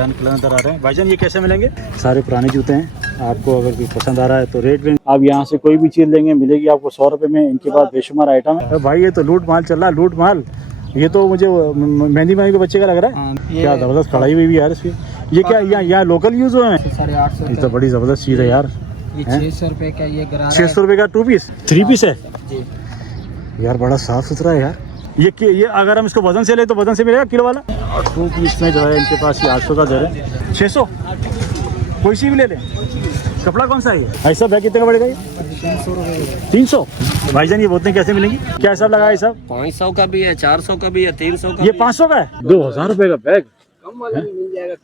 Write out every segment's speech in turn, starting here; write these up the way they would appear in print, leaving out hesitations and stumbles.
Colour नजर आ रहे हैं भाईजान, ये कैसे मिलेंगे? सारे पुराने जूते हैं, आपको अगर कोई पसंद आ रहा है तो रेट में आप यहाँ से कोई भी चीज़ लेंगे मिलेगी आपको 100 रुपये में। इनके पास बेशुमार आइटम है भाई, ये तो लूट माल चल रहा है, लूट माल। ये तो मुझे मेहंदी माही के बच्चे का लग रहा है। क्या ज़बरदस्त कढ़ाई हुई भी यार इसकी। ये क्या यहाँ लोकल यूज़ हुए हैं? 850 ये तो बड़ी ज़बरदस्त चीज़ है यार। 600 रुपये का ये गरारा 600 रुपये का 2 पीस 3 पीस है जी। यार, बड़ा साफ़ सुथरा है यार। ये अगर हम इसको वजन से ले तो वजन से मिलेगा किलो वाला? और 2 पीस में जो है इनके पास ये 800 का दे रहे हैं। 600 कोई सी भी ले लें। कपड़ा कौन सा है ये? ऐसा बैग कितने का पड़ेगा ये? 300 रुपये। 300। भाईजान ये बोतलें कैसे मिलेंगी? क्या हिसाब लगा है सब? 500 का भी है, 400 का भी है, 300 का ये 500 का है। 2000 रुपए का बैग?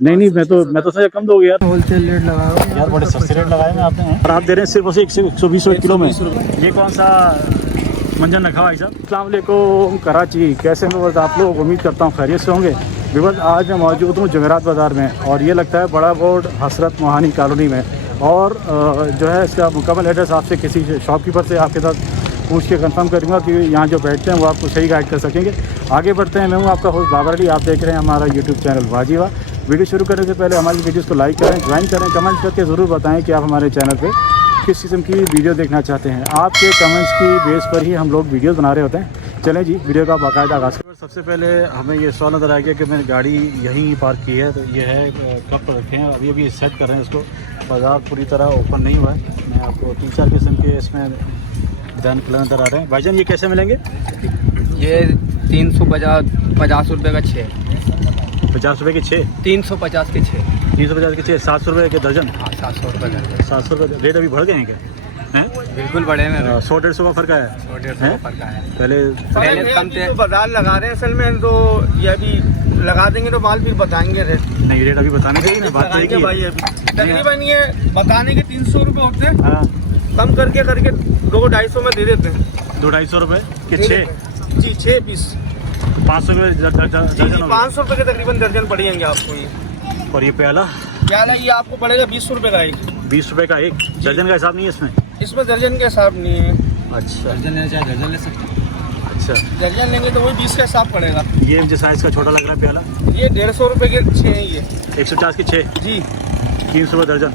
नहीं मैं तो सोचा कम दोगे यार। होलसेल रेट लगाओ यार बड़े सस्ते रेट लगाए हैं आपने। और आप दे रहे हैं सिर्फ 120 रुपये किलो में। ये कौन सा मंजन रखा भाई साहब? अस्सलाम वालेकुम कराची, कैसे हैं बस आप लोग? उम्मीद करता हूँ खैरियत से होंगे। बिबस आज मैं मौजूद हूँ जमेरात बाज़ार में, और ये लगता है बड़ा बोर्ड हसरत मोहानी कॉलोनी में। और जो है इसका मुकम्मल एड्रेस आपसे किसी शॉपकीपर से आपके साथ पूछ के कंफर्म करूँगा कि यहाँ जो बैठते हैं वो आपको सही गाइड कर सकेंगे। आगे बढ़ते हैं। मैं हूँ आपका होस्ट बाबर अली, आप देख रहे हैं हमारा यूट्यूब चैनल वाजीवा। वीडियो शुरू करने से पहले हमारी वीडियोज़ को लाइक करें, ज्वाइन करें, कमेंट करके ज़रूर बताएं कि आप हमारे चैनल पे किस किस्म की वीडियो देखना चाहते हैं। आपके कमेंट्स की बेस पर ही हम लोग वीडियोस बना रहे होते हैं। चलें जी, वीडियो का बाकायदा आगाज़ करें। सबसे पहले हमें ये सवाल नज़र आ गया कि मैंने गाड़ी यहीं पार्क की है, तो ये है कप रखे हैं, अभी सेट कर रहे हैं इसको। बाज़ार पूरी तरह ओपन नहीं हुआ है। मैं आपको 3-4 किस्म के इसमें डिज़ाइन कलर नज़र आ रहे हैं। भाईजान ये कैसे मिलेंगे? ये 350 रुपये का 6। 50 रुपये के 6? 350 के 6। 350 के 6, 700 रुपये के दर्जन। हाँ 700 रुपये दर्जन। 700 रुपये। रेट अभी बढ़ गए हैं क्या? हैं? बिल्कुल बड़े में 100-150 का फ़र्क है। 150 का फर्क है। पहले कम थे। तो बाजार लगा रहे हैं असल में, तो ये अभी लगा देंगे तो माल फिर बताएंगे रेट। नहीं, रेट अभी बताने के लिए बात बताएंगे भाई। अभी तकरीबन ये बताने के 300 रुपये होते हैं। हाँ, कम करके 200-250 में दे देते हैं। 200-250 रुपये के 6 जी 6 पीस 500 रुपये दर्जन हो गए। 500 रुपये के तकरीबन दर्जन पड़ेंगे आपको ये। और ये प्याला क्या है, ये आपको पड़ेगा 20 रुपये का एक। 20 रुपये का एक। दर्जन का हिसाब नहीं है इसमें? इसमें दर्जन के हिसाब नहीं है। अच्छा दर्जन ले चाहे दर्जन ले सकते। अच्छा, दर्जन लेंगे तो वही 20 का हिसाब पड़ेगा। ये मुझे साइज़ का छोटा लग रहा है प्याला। ये 150 रुपये के 6 हैं ये। 150 के 6 जी 300 रुपये दर्जन।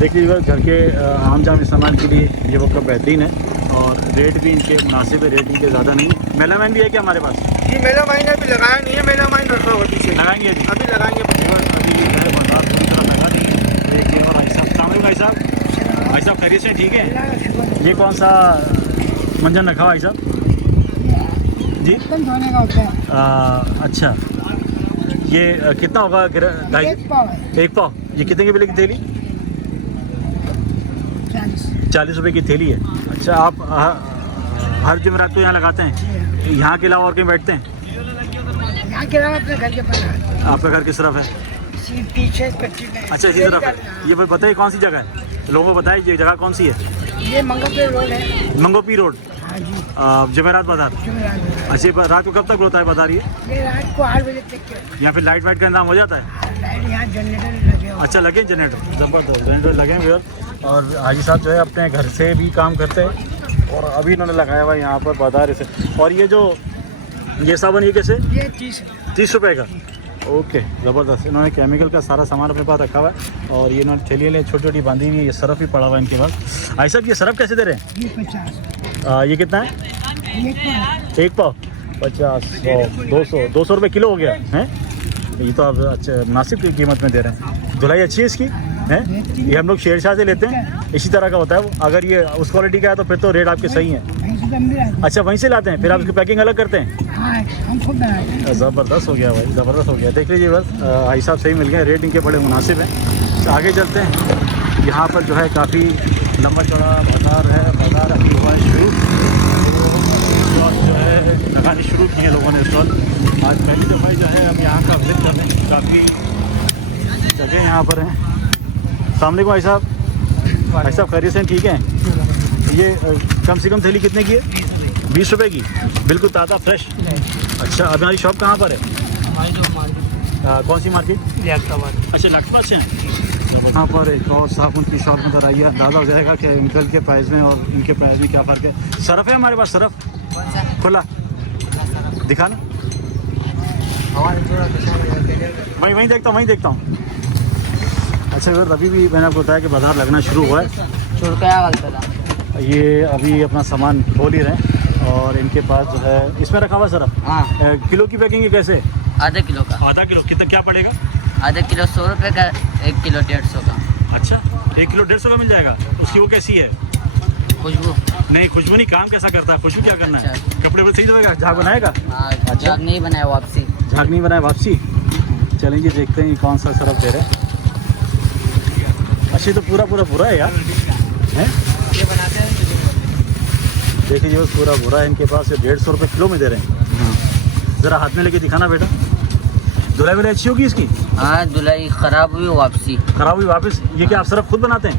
देख लीजिएगा, घर के आम जाम इस्तेमाल के लिए ये वो कप बेहतरीन है, और रेट भी इनके मुनासिब है, रेट इनके ज़्यादा नहीं है। मेलामाइन भी है क्या हमारे पास? ये मेला माइन अभी लगाया नहीं है, मेला माइन रखा हुआ पीछे। लगाएंगे अभी लगाएंगे। भाई साहब खैरियत से ठीक है? ये कौन सा मंजन रखा भाई साहब जी? धोने का होता है। अच्छा, ये कितना होगा? 1 पाव। ये कितने की मिलेगी थैली? 40 रुपये की थैली है। अच्छा, आप हर जुमेरात को यहाँ लगाते हैं? यहाँ के अलावा और कहीं बैठते हैं? यहाँ के अलावा अपने घर के पास। आपका घर किस तरफ है? पीछे अच्छा, इसी तरफ है। ये बताइए कौन सी जगह है? लोगों को बताइए ये जगह कौन सी है? ये मंगोपी रोड है। मंगोपी रोड, हाँ जी, जमेरात बाज़ार। अच्छा, रात को कब तक होता है बाज़ार ये? रात को 8 बजे तक के। यहाँ फिर लाइट वाइट का इंतजाम हो जाता है? लाइट यहाँ जनरेटर लगे हुए। अच्छा, लगे जनरेटर? ज़बरदस्त जनरेटर लगे हैं भैया। और हाजी साहब जो है अपने घर से भी काम करते हैं, और अभी इन्होंने लगाया हुआ है यहाँ पर बाज़ार से। और ये साबुन ये कैसे? ये 30 रुपये का। ओके, ज़बरदस्त। इन्होंने केमिकल का सारा सामान अपने पास रखा हुआ है, और ये इन्होंने थैली छोटी छोटी बांधी हुई है। ये सरफ भी पड़ा हुआ है इनके पास। आई साहब ये सरफ कैसे दे रहे हैं? ये 50। ये कितना है? ये 1 पाव 50, 100, 200 रुपये किलो हो गया है। ये तो आप अच्छा मुनासिब की कीमत में दे रहे हैं। धुलाई अच्छी है इसकी है? ये हम लोग शेरशाह से लेते हैं, इसी तरह का होता है वो। अगर ये उस क्वालिटी का है तो फिर तो रेट आपके सही है। अच्छा, वहीं से लाते हैं, फिर आप इसकी पैकिंग अलग करते हैं? ज़बरदस्त हो गया भाई, ज़बरदस्त हो गया। देख लीजिए बस, भाई साहब सही मिल गए, रेट इनके बड़े मुनासिब हैं। आगे चलते हैं। यहाँ पर जो है काफ़ी लंबा चौड़ा बाज़ार है। बाज़ार अभी हुआ है शुरू, जो है लगानी शुरू की है लोगों ने स्टॉल। आज पहली दफ़ा जो है हम यहाँ का विजिट कर रहे हैं। काफ़ी जगह यहाँ पर हैं। अस्सलाम वालेकुम भाई साहब। भाई साहब खैरियत से ठीक हैं? ये कम से कम थैली कितने की है? 20 रुपये की, बिल्कुल ताज़ा फ्रेश। अच्छा, अब हमारी शॉप कहाँ पर है? कौन सी मार्केट? अच्छा, लाखबाद से हैं। यहाँ पर एक और साबुन की शॉप नजर आई है। अंदाज़ा हो जाएगा कि इनकल के प्राइस में और इनके प्राइस में क्या फ़र्क है। सरफ है हमारे पास? सरफ खुला दिखाना। वहीं वहीं देखता हूँ। अच्छा सर, अभी भी मैंने आपको बताया कि बाजार लगना शुरू हुआ है। ये अभी अपना सामान खोल ही रहे हैं और इनके पास जो है इसमें रखा हुआ सर हाँ, किलो की पैकिंग है कैसे? आधे किलो का। आधा किलो कितना क्या पड़ेगा? आधे किलो 100 रुपये का, 1 किलो 150 का। अच्छा, 1 किलो 150 का मिल जाएगा। उसकी वो कैसी है? खुशबू नहीं खुशबू नहीं, काम कैसा करता है? खुशबू क्या करना है? अच्छा। कपड़े पर सही रहेगा, झाग बनाएगा? झाग नहीं बनाया वापसी। झाग नहीं बनाया वापसी। चलेंगे देखते हैं ये कौन सा सरफ दे रहे हैं। अच्छी तो पूरा है यार, हैं? ये बनाते हैं। देखिए बस पूरा भूरा है इनके पास। ये 150 रुपये किलो में दे रहे हैं। ज़रा हाथ में लेके दिखाना बेटा। धुलाई वुलाई अच्छी होगी इसकी? हाँ, धुलाई खराब हुई वापसी। खराब हुई वापस। ये क्या आप सरफ खुद बनाते हैं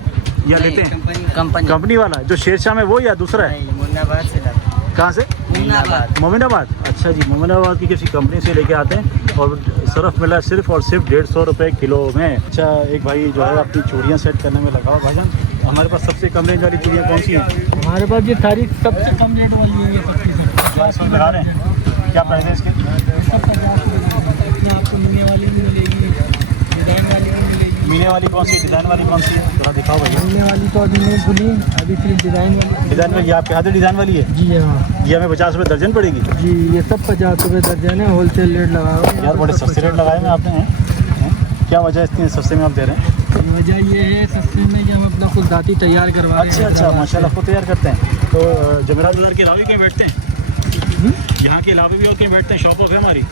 या लेते हैं? कंपनी कंपनी वाला जो शेरशाह में वो या दूसरा है? मुन्नाबाद से लाते। कहाँ से? मोमिनाबाद। अच्छा जी, मोमिनाबाद की किसी कंपनी से लेके आते हैं और सरफ मिला है सिर्फ और सिर्फ 150 रुपये किलो में। अच्छा, एक भाई जो है अपनी चूड़ियाँ सेट करने में लगा हुआ। भाईजान हमारे पास सबसे कम रेंज वाली चूड़ियाँ कौन सी हैं? हमारे पास ये सारी सबसे कम रेट वाली है, ये 25 लगा रहे हैं। क्या प्राइस है इसके? आपको मिलने वाली भी मिलेगी, डिज़ाइन वाली भी मिलेगी। मीने वाली कौन सी है, डिज़ाइन वाली कौन सी है? थोड़ा दिखाओ भैया। मिलने वाली तो अभी नहीं खुली, अभी सिर्फ डिज़ाइन वाली। डिज़ाइन वाली आपके हाथ में डिज़ाइन वाली है? जी हाँ ये हमें 50 रुपये दर्जन पड़ेगी? जी, ये सब 50 रुपये दर्जन है, होलसेल रेट लगा हुआ है। यार बड़े सस्ते रेट लगाए हैं आपने, हैं? क्या वजह है इतने सस्ते में आप दे रहे हैं? वजह ये है सस्ते में कि हम अपना खुद दाती तैयार करवा रहे हैं। अच्छा, माशाल्लाह खुद तैयार करते हैं। तो जमेरात बाजार के अलावा कहीं बैठते हैं? यहाँ के अलावा भी और कहीं बैठते हैं? शॉप ऑफ है हमारी?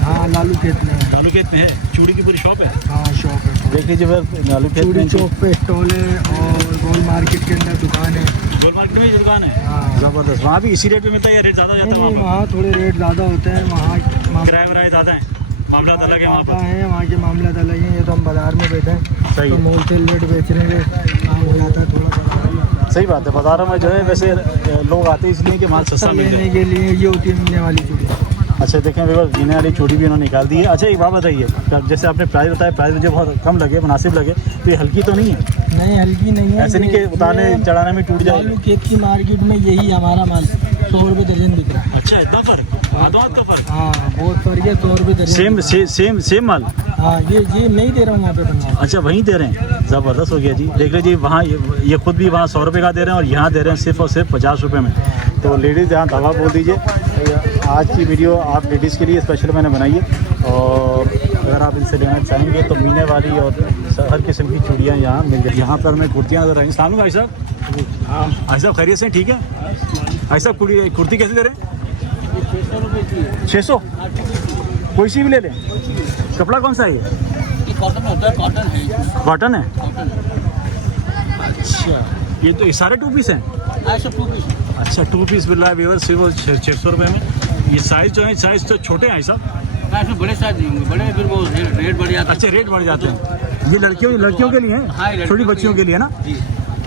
हाँ, लालू खेत में है। लालू खेत में है, चूड़ी की पूरी शॉप है। हाँ, शॉप है। देख लीजिए लालू खेत चूड़ी में चौक पे स्टॉल है और गोल मार्केट के अंदर दुकान है। गोल मार्केट में ही दुकान है। हाँ, ज़बरदस्त। वहाँ भी इसी रेट पे मिलता है या रेट ज़्यादा हो जाता है? नहीं, वहाँ वहाँ थोड़े रेट ज़्यादा होते हैं। वहाँ किराए वराए ज़्यादा है, मामला अलग है वहाँ पर। है, वहाँ के मामला अलग है। ये तो हम बाजार में बैठे हैं, सही तो है। होलसेल रेट बेचने के काम हो जाता है थोड़ा। सही बात है। बाजारों में जो है वैसे लोग आते हैं इसलिए कि माल सस्ता मिल लेने जाए। के लिए ये होती है मिलने वाली चूड़ी। अच्छा देखें व्यवस्था, जीने वाली चूड़ी भी उन्होंने निकाल दी है। अच्छा एक बात बताइए, जैसे आपने प्राइस बताया, प्राइस मुझे बहुत कम लगे, मुनासिब लगे, तो ये हल्की तो नहीं है? नहीं, हल्की नहीं है। ऐसे नहीं कि उतारने चढ़ाने में टूट जाए? लालू खेत की मार्केट में यही हमारा माल 100 रुपये दर्जन बिक रहा है। अच्छा इतना फर्क, हाथों हाथ का फर्क? हाँ, बहुत फर्क है। 100 रुपये दर्जन। सेम माल? हाँ, ये मैं ही दे रहा हूँ वहाँ पे बनवा। अच्छा वहीं दे रहे हैं, ज़बरदस्त हो गया जी। देख लीजिए वहाँ ये खुद भी वहाँ 100 रुपये का दे रहे हैं और यहाँ दे रहे हैं सिर्फ और सिर्फ 50 रुपये में। तो लेडीज़ यहाँ दवा बोल दीजिए। आज की वीडियो आप लेडीज़ के लिए स्पेशल मैंने बनाई है और अगर आप इनसे लेना चाहेंगे तो मीने वाली और हर किस्म की चूड़ियाँ यहाँ मिल जाएगी। यहाँ पर हमें कुर्तियाँ नजर आएंगी। सलाम भाई साहब। हाँ भाई साहब, खैरियत से? ठीक है भाई साहब। कुर्ती कैसे दे रहे हैं? 600? कोई सी भी ले लें? कपड़ा कौन सा है ये? कॉटन होता है, कॉटन है। कॉटन है? अच्छा, ये तो सारे 2 पीस हैं? ऐसे 2 पीस। अच्छा 2 पीस मिल रहा है व्यूअर सिर्फ 600 रुपये में। ये साइज़ जो है, साइज़ तो छोटे हैं साहब? ऐसे बड़े साइज नहीं होंगे, बड़े फिर वो रेट बढ़ जाता है। अच्छा रेट बढ़ जाते हैं। ये लड़कियों के लिए हाँ, हैं, लड़कियों छोटी के बच्चियों के लिए ना? जी।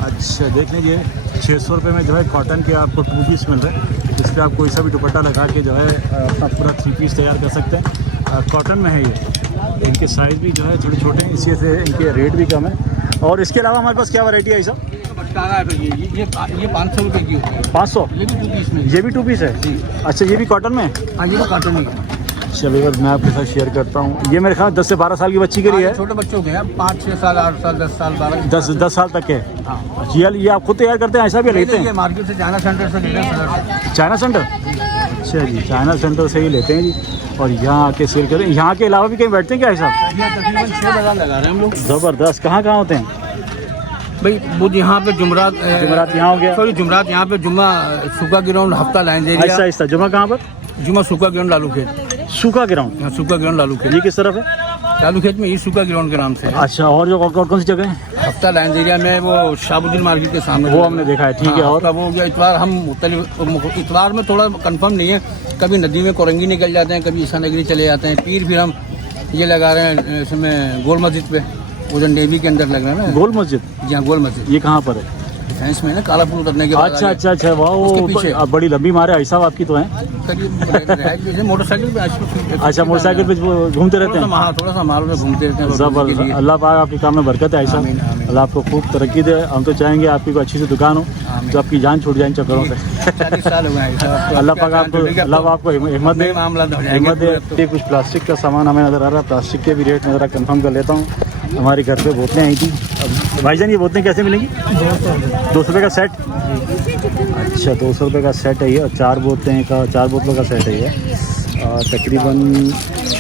अच्छा देख लीजिए 600 रुपये में जो है कॉटन के आपको 2 पीस मिल रहे हैं। इस पर आप कोई सा भी दुपट्टा लगा के जो है अपना पूरा 3 पीस तैयार कर सकते हैं। कॉटन में है ये। इनके साइज़ भी जो है छोटे छोटे हैं, इसी से इनके रेट भी कम है। और इसके अलावा हमारे पास क्या वैरायटी है साहब? ये 500 रुपये की होती है। 500? ये भी 2 पीस में। ये भी 2 पीस है? अच्छा ये भी कॉटन में? हाँ, ये तो कॉटन ही है। चलिए बस मैं आपके साथ शेयर करता हूँ। ये मेरे ख्याल 10 से 12 साल की बच्ची के लिए है। छोटे बच्चों के हैं, 5-6 साल, 8 साल, 10 साल, 12। 10 साल तक के? हाँ। ये आप खुद तैयार करते हैं ऐसा भी लेते ये हैं? मार्केट से चाइना सेंटर से लेते हैं। China centre? अच्छा जी, चाइना सेंटर से ही लेते हैं जी और यहाँ आके सेल करते हैं। यहाँ के अलावा भी कहीं बैठते हैं क्या साहब? ये तकरीबन 6 बाजार लगा रहे हैं हम लोग। ज़बरदस्त। कहाँ होते हैं भाई? वो यहाँ पे जुमरात यहाँ हो गया? सॉरी, जुमरात यहाँ पे, जुम्मा सूखा ग्राउंड, हफ्ता लाइन दे ऐसा ऐसा जुमा कहाँ पर? जुम्मा सूखा ग्राउंड लालू खेत। सूखा ग्राउंड? यहाँ सूखा ग्राउंड लालू खेत। ये किस तरफ है? लालू खेत में ये सूखा ग्राउंड के नाम से है। अच्छा, और जो और कौन सी जगह है? हफ्ता लाइन एरिया में वो शाहबुद्दीन मार्केट के सामने, वो हमने देखा है। ठीक है। और वो हो गया इतवार। हम इतवार में थोड़ा कंफर्म नहीं है, कभी नदी में कोरंगी निकल जाते हैं, कभी ईसा नगरी चले जाते हैं। पीर फिर हम ये लगा रहे हैं इसमें गोल मस्जिद पे, वो जो नेवी के अंदर लग रहा है ना। गोल मस्जिद? जी हाँ, गोल मस्जिद। ये कहाँ पर है? डिफेंस में ना, कालापुर उतरने के बाद। अच्छा वाह, उसके पीछे। बड़ी लंबी मारे ऐसा आपकी तो है। मोटरसाइकिल पे। अच्छा मोटरसाइकिल पे घूमते रहते हैं? थोड़ा सा माल में घूमते रहते हैं। ज़बरदस्त। अल्लाह पाक आपके काम में बरकत है ऐसा। आमीन, आमीन। अल्लाह आपको खूब तरक्की दे। हम तो चाहेंगे आपकी कोई अच्छी सी दुकान हो में। जो आपकी जान छूट जाए इन चक्करों से। 40 साल हो गए साहब। अल्लाह पाक आपको हिम्मत दे, मामला हो जाएगा। हिम्मत दे। ये कुछ प्लास्टिक का सामान हमें नज़र आ रहा है, प्लास्टिक के भी रेट मैं ज़रा कंफर्म कर लेता हूँ। हमारे घर पे बोतलें आई थी। अब भाईजान ये बोतलें कैसे मिलेंगी? 200 रुपये का सेट। अच्छा 200 रुपये का सेट है ये, और 4 बोतलों का सेट है ये। तकरीबन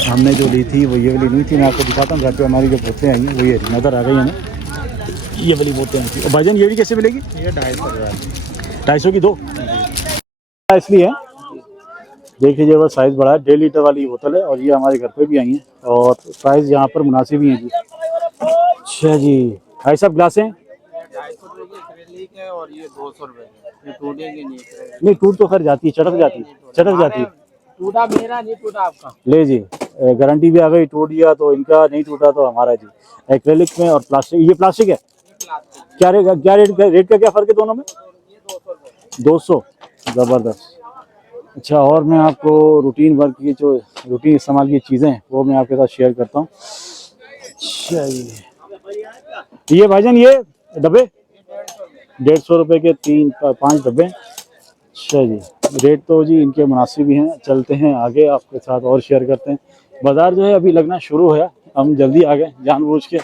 हमने जो ली थी वो ये वाली नहीं थी, मैं आपको दिखाता हूँ। घर पे हमारी जो बोतलें आई हैं वो ये नज़र आ गई हमें, ये वाली बोतलें आई थी। और भाईजान ये भी कैसे मिलेगी? ये 250 की 2 इसलिए है। देख लीजिए वो साइज़ बड़ा है, 1.5 लीटर वाली बोतल है, और ये हमारे घर पे भी आई हैं, और प्राइस यहाँ पर मुनासिब ही है जी। अच्छा जी, भाई साहब ग्लास हैं? 250 रुपये की एक्रेलिक है और ये 200 रुपये की। ये टूटेगी नहीं, टूट तो खैर जाती है, चटक जाती है। टूटा मेरा नहीं टूटा आपका। ले जी, गारंटी भी आ गई। टूट गया तो इनका, नहीं टूटा तो हमारा जी। एक्रेलिक में और प्लास्टिक, ये प्लास्टिक है। क्या रेट का क्या फ़र्क है दोनों में? 200। ज़बरदस्त। अच्छा, और मैं आपको रूटीन वर्क की जो रूटीन इस्तेमाल की चीज़ें हैं वो मैं आपके साथ शेयर करता हूँ। अच्छा ये भाईजान ये डब्बे 150 रुपये के 5 डब्बे। अच्छा जी, रेट तो जी इनके मुनासिब ही हैं। चलते हैं आगे, आपके साथ और शेयर करते हैं। बाज़ार जो है अभी लगना शुरू है, हम जल्दी आ गए जानबूझ के।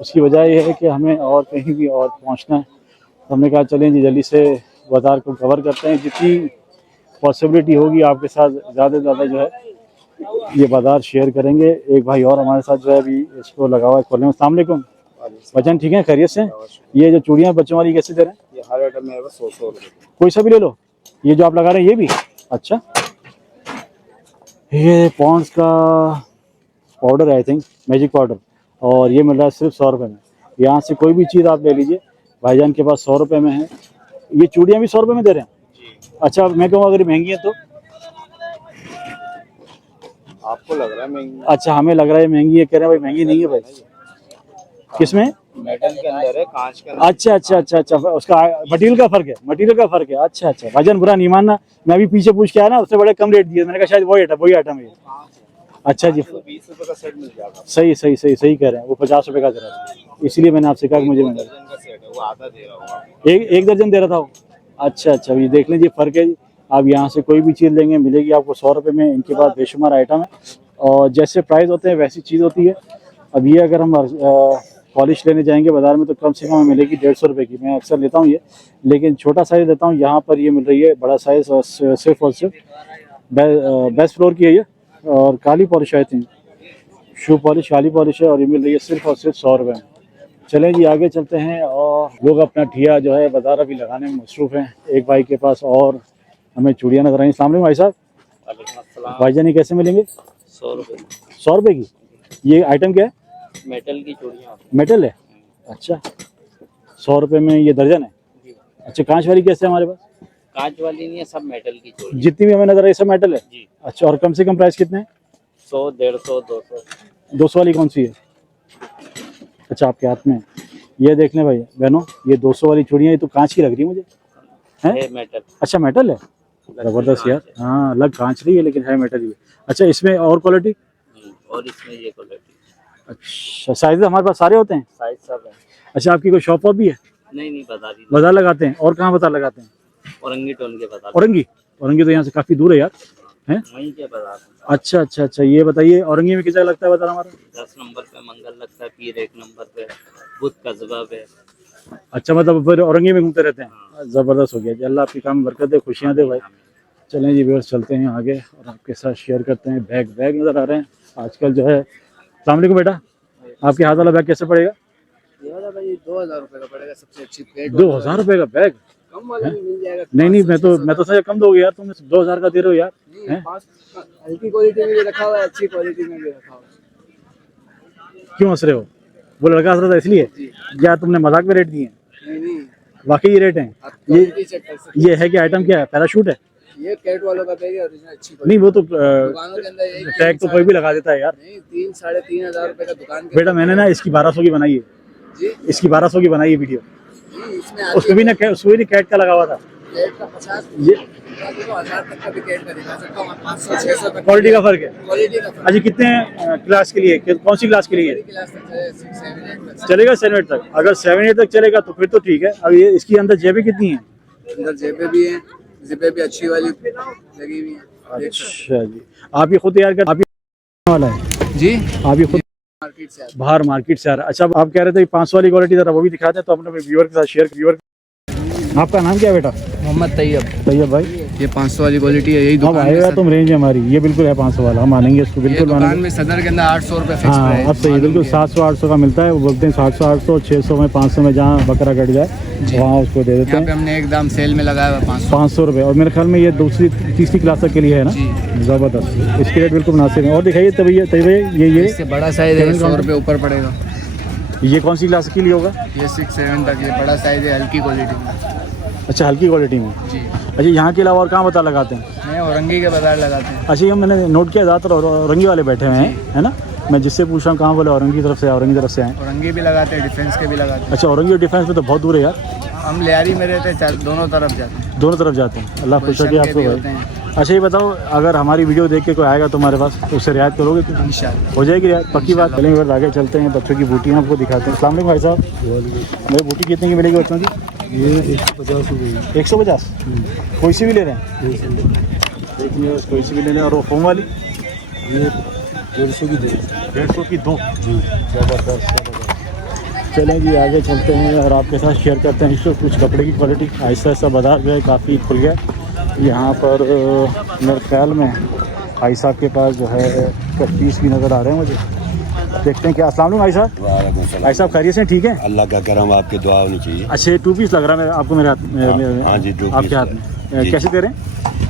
उसकी वजह यह है कि हमें और कहीं भी और पहुंचना है, तो हमने कहा चलें जी जल्दी से बाज़ार को कवर करते हैं। जितनी पॉसिबिलिटी होगी आपके साथ ज़्यादा से ज़्यादा जो है ये बाज़ार शेयर करेंगे। एक भाई और हमारे साथ जो है अभी इसको लगा हुआ है खोलने में। अस्सलाम वालेकुम। वजन ठीक है, खैरियत से? ये जो चूड़ियाँ बच्चों वाली कैसे दे रहे हैं? ये हर आइटम में 100 रुपये। कोई सा भी ले लो। ये जो आप लगा रहे हैं ये भी अच्छा। ये पॉन्ड्स का पाउडर है, आई थिंक मैजिक पाउडर, और ये मिल रहा है सिर्फ 100 रुपये में। यहाँ से कोई भी चीज़ आप ले लीजिए, भाईजान के पास 100 रुपये में है। ये चूड़ियाँ भी 100 रुपये में दे रहे हैं? अच्छा, मैं कहूँ अगर महंगी है तो? आपको लग रहा है महंगी? अच्छा, हमें लग रहा है महंगी है। कह रहे हैं भाई महंगी नहीं है भाई। किसमें? मेटल के अंदर है, कांच के अंदर। अच्छा, उसका मटेरियल का फ़र्क है। अच्छा, भाईजान बुरा नहीं मानना, मैं भी पीछे पूछ के आया ना, उससे बड़े कम रेट दिए। मैंने कहा शायद वही आइटम है। अच्छा जी, 20 रुपये का सेट मिल जाएगा। सही कह रहे हैं। वो 50 रुपये का दे रहा था, इसलिए मैंने आपसे कहा कि मुझे मिल दर्जन का सेट है, वो आधा दे रहा होगा। एक दर्जन दे रहा था वो। अच्छा, ये देख लीजिए फ़र्क है। आप यहाँ से कोई भी चीज़ लेंगे मिलेगी आपको 100 रुपये में। इनके पास बेशुमार आइटम है, और जैसे प्राइस होते हैं वैसी चीज़ होती है। अब ये अगर हम पॉलिश लेने जाएंगे बाज़ार में तो कम से कम हमें मिलेगी 150 रुपये की। मैं अक्सर लेता हूँ ये, लेकिन छोटा साइज़ लेता हूँ। यहाँ पर ये मिल रही है बड़ा साइज़, और सिर्फ बेस्ट फ्लोर की है ये, और काली polish I think, shoe polish काली पॉलिश है, और ये मिल रही है सिर्फ और सिर्फ 100 रुपये में। चलें जी आगे चलते हैं, और लोग अपना ठिया जो है बाज़ार अभी लगाने में मसरूफ़ हैं। एक भाई के पास और हमें चूड़ियाँ नजर आई। अस्सलाम वालेकुम भाई साहब। भाईजान ये कैसे मिलेंगे? 100 रुपये। 100 रुपये की। ये आइटम क्या है? मेटल की चूड़ियाँ। मेटल है? अच्छा, 100 रुपये में ये दर्जन है? अच्छा, कांच वाली कैसे है हमारे पास? कांच वाली नहीं है, सब मेटल की चूड़ी। जितनी भी हमें नजर आई सब मेटल है जी। अच्छा, और कम से कम प्राइस कितने हैं? 100, 150, 200। 200 वाली कौन सी है? अच्छा, आपके हाथ में ये देख लें भाई बहनों, ये 200 वाली चूड़ियाँ, ये तो कांच की लग रही है मुझे। है मेटल। अच्छा, मेटल है। ज़बरदस्त यार। हाँ, अलग कांच नहीं है लेकिन है मेटल ही है। अच्छा, इसमें और क्वालिटी? और इसमें ये क्वालिटी। अच्छा, साइज हमारे पास सारे होते हैं? साइज सब है। अच्छा, आपकी कोई शॉप भी है? नहीं बाजार लगाते हैं। और कहाँ बाजार लगाते हैं? औरंगी टोन के बाजार। औरंगी तो यहाँ से काफ़ी दूर है यार। हैं? वहीं के बाजार। अच्छा, ये बताइए औरंगी में किस जगह लगता है बाजार हमारा? 10 नंबर पे मंगल लगता है, पीर 1 नंबर पे, बुध कस्बा पे। अच्छा, मतलब फिर औरंगी में घूमते रहते हैं। ज़बरदस्त हो गया जी, अल्लाह आपकी काम में बरकत दे, खुशियाँ दे भाई। चलें जी व्यूअर्स, चलते हैं आगे और आपके साथ शेयर करते हैं। बैग नज़र आ रहे हैं आजकल जो है। अस्सलाम वालेकुम बेटा, आपके हाथ वाला बैग कैसे पड़ेगा? ये वाला भाई 2000 रुपये का पड़ेगा, सबसे अच्छी प्लेट। 2000 रुपये का बैग? कम वाला भी मिल जाएगा। नहीं, मैं तो सही कम दोगे यार, तुम 2000 का दे रहे हो यार। हैं? हल्की क्वालिटी में भी रखा हुआ है, अच्छी क्वालिटी में भी रखा हुआ है। क्यों हंस रहे हो? वो लड़का हंस रहा था इसलिए? या तुमने मजाक में रेट दिए हैं? नहीं, वाकई ये रेट है? ये है कि आइटम क्या है? पैराशूट है? ये कैट वालों का बैग है, ओरिजिनल अच्छी नहीं, वो तो दुकानों के अंदर यही टैग तो कोई भी लगा देता है यार। नहीं, 3 साढ़े 3 हजार रुपए का दुकान के बेटा मैंने ना इसकी 1200 की बनाई है जी। इसकी 1200 की बनाई है वीडियो। इसमें उसमें भी ना कैट का लगा हुआ था। कैट का 50 ये 1000 तक का भी कैट का दिखा सकता हूँ। 500 600 का क्वालिटी का फर्क है। क्वालिटी का फर्क। अच्छा, कितने क्लास के लिए, कौन सी क्लास के लिए? क्लास तक चले, 6 7 8 तक चलेगा 7 8 तक। अगर 7 8 तक चलेगा तो फिर तो ठीक है। अब ये इसकी अंदर जेबें कितनी हैं? अंदर जेबें भी हैं, जेबें भी अच्छी वाली लगी हुई हैं। अच्छा जी, आप ये खुद तैयार कर, आप ये वाला है जी, आप ये खुद मार्केट से आते बाहर मार्केट से आ रहा है। अच्छा, आप कह रहे थे 500 वाली क्वालिटी जरा वो भी दिखाते हैं तो अपने व्यूअर के साथ शेयर। व्यूअर, आपका नाम क्या है बेटा? हैं। मोहम्मद तैयब, तैयब भाई। ये 500 वाली क्वालिटी है, यही अब दुकान में आएगा तुम रेंज है हमारी, ये बिल्कुल है 500 वाला, हम मानेंगे इसको, ये बिल्कुल दुकान मानेंगे। में सदर के अंदर 800 रुपये फिक्स हाँ प्राइस। अब सही, बिल्कुल 700-800 का मिलता है। वो बोलते हैं 700, 800, 600 में, 500 में, जहाँ बकरा कट जाए वहाँ उसको दे देते यहाँ पे हैं हमने एकदम सेल में लगाया हुआ 500। 500 रुपये। और मेरे ख्याल में ये दूसरी तीसरी क्लास तक के लिए है ना? जी, ज़बरदस्त, इसके रेट बिल्कुल मुनासिब है। और दिखाइए तब भैया ये इससे बड़ा साइज है, 100 रुपये ऊपर पड़ेगा। ये कौन सी क्लास के लिए होगा? ये 6-7 तक, ये बड़ा साइज है, हल्की क्वालिटी में। अच्छा, हल्की क्वालिटी में। जी, अच्छा, यहाँ के अलावा और कहाँ बता लगाते हैं? नहीं औरंगी के बाजार लगाते हैं। अच्छा, ये मैंने नोट किया, ज़्यादातर औरंगी वाले बैठे हुए हैं, है ना? मैं जिससे पूछ रहा हूँ कहाँ बोले औरंगी की तरफ से, औरंगी तरफ से आए। औरंगी भी लगाते हैं, डिफेंस के भी लगाते हैं। अच्छा, औरंगी और डिफेंस में तो बहुत दूर है यार, हम लियारी में रहते हैं, दोनों तरफ जाते हैं। दोनों तरफ जाते हैं। अल्लाह खुश गुलशन रखे के आपको भी होते भाई। हैं। अच्छा, ये बताओ, अगर हमारी वीडियो देख के कोई आएगा तुम्हारे पास तो उससे रियायत करोगे? इंशाल्लाह हो जाएगी रियायत, पक्की बात। चलेंगे फिर आगे चलते हैं, बच्चों की बूटियाँ आपको दिखाते हैं। अस्सलाम वालेकुम भाई साहब, मेरी बूटी कितने की मिलेगी बच्चों की? ये 150 रुपये। 150? कोई सी भी ले रहे हैं? देखिए, कोई सी भी ले रहे हैं। और वो फोम वाली ये 150 की 2। 150 की 2। ज़बरदस्त। चलें जी, आगे चलते हैं और आपके साथ शेयर करते हैं इसको कुछ कपड़े की क्वालिटी। ऐसा ऐसा बाजार जो है काफ़ी खुल गया यहाँ पर। मेरे ख्याल में भाई साहब के पास जो है पीस भी नज़र आ रहे हैं मुझे। देखते हैं क्या। अस्सलाम वालेकुम भाई साहब। भाई साहब खैरियत से ठीक है? अल्लाह का करम, आपकी दुआ होनी चाहिए। अच्छे 2 पीस लग रहा है आपको मेरे हाथ में? हाँ जी, 2 आपके पीस हाथ है। में जी। कैसे दे रहे हैं?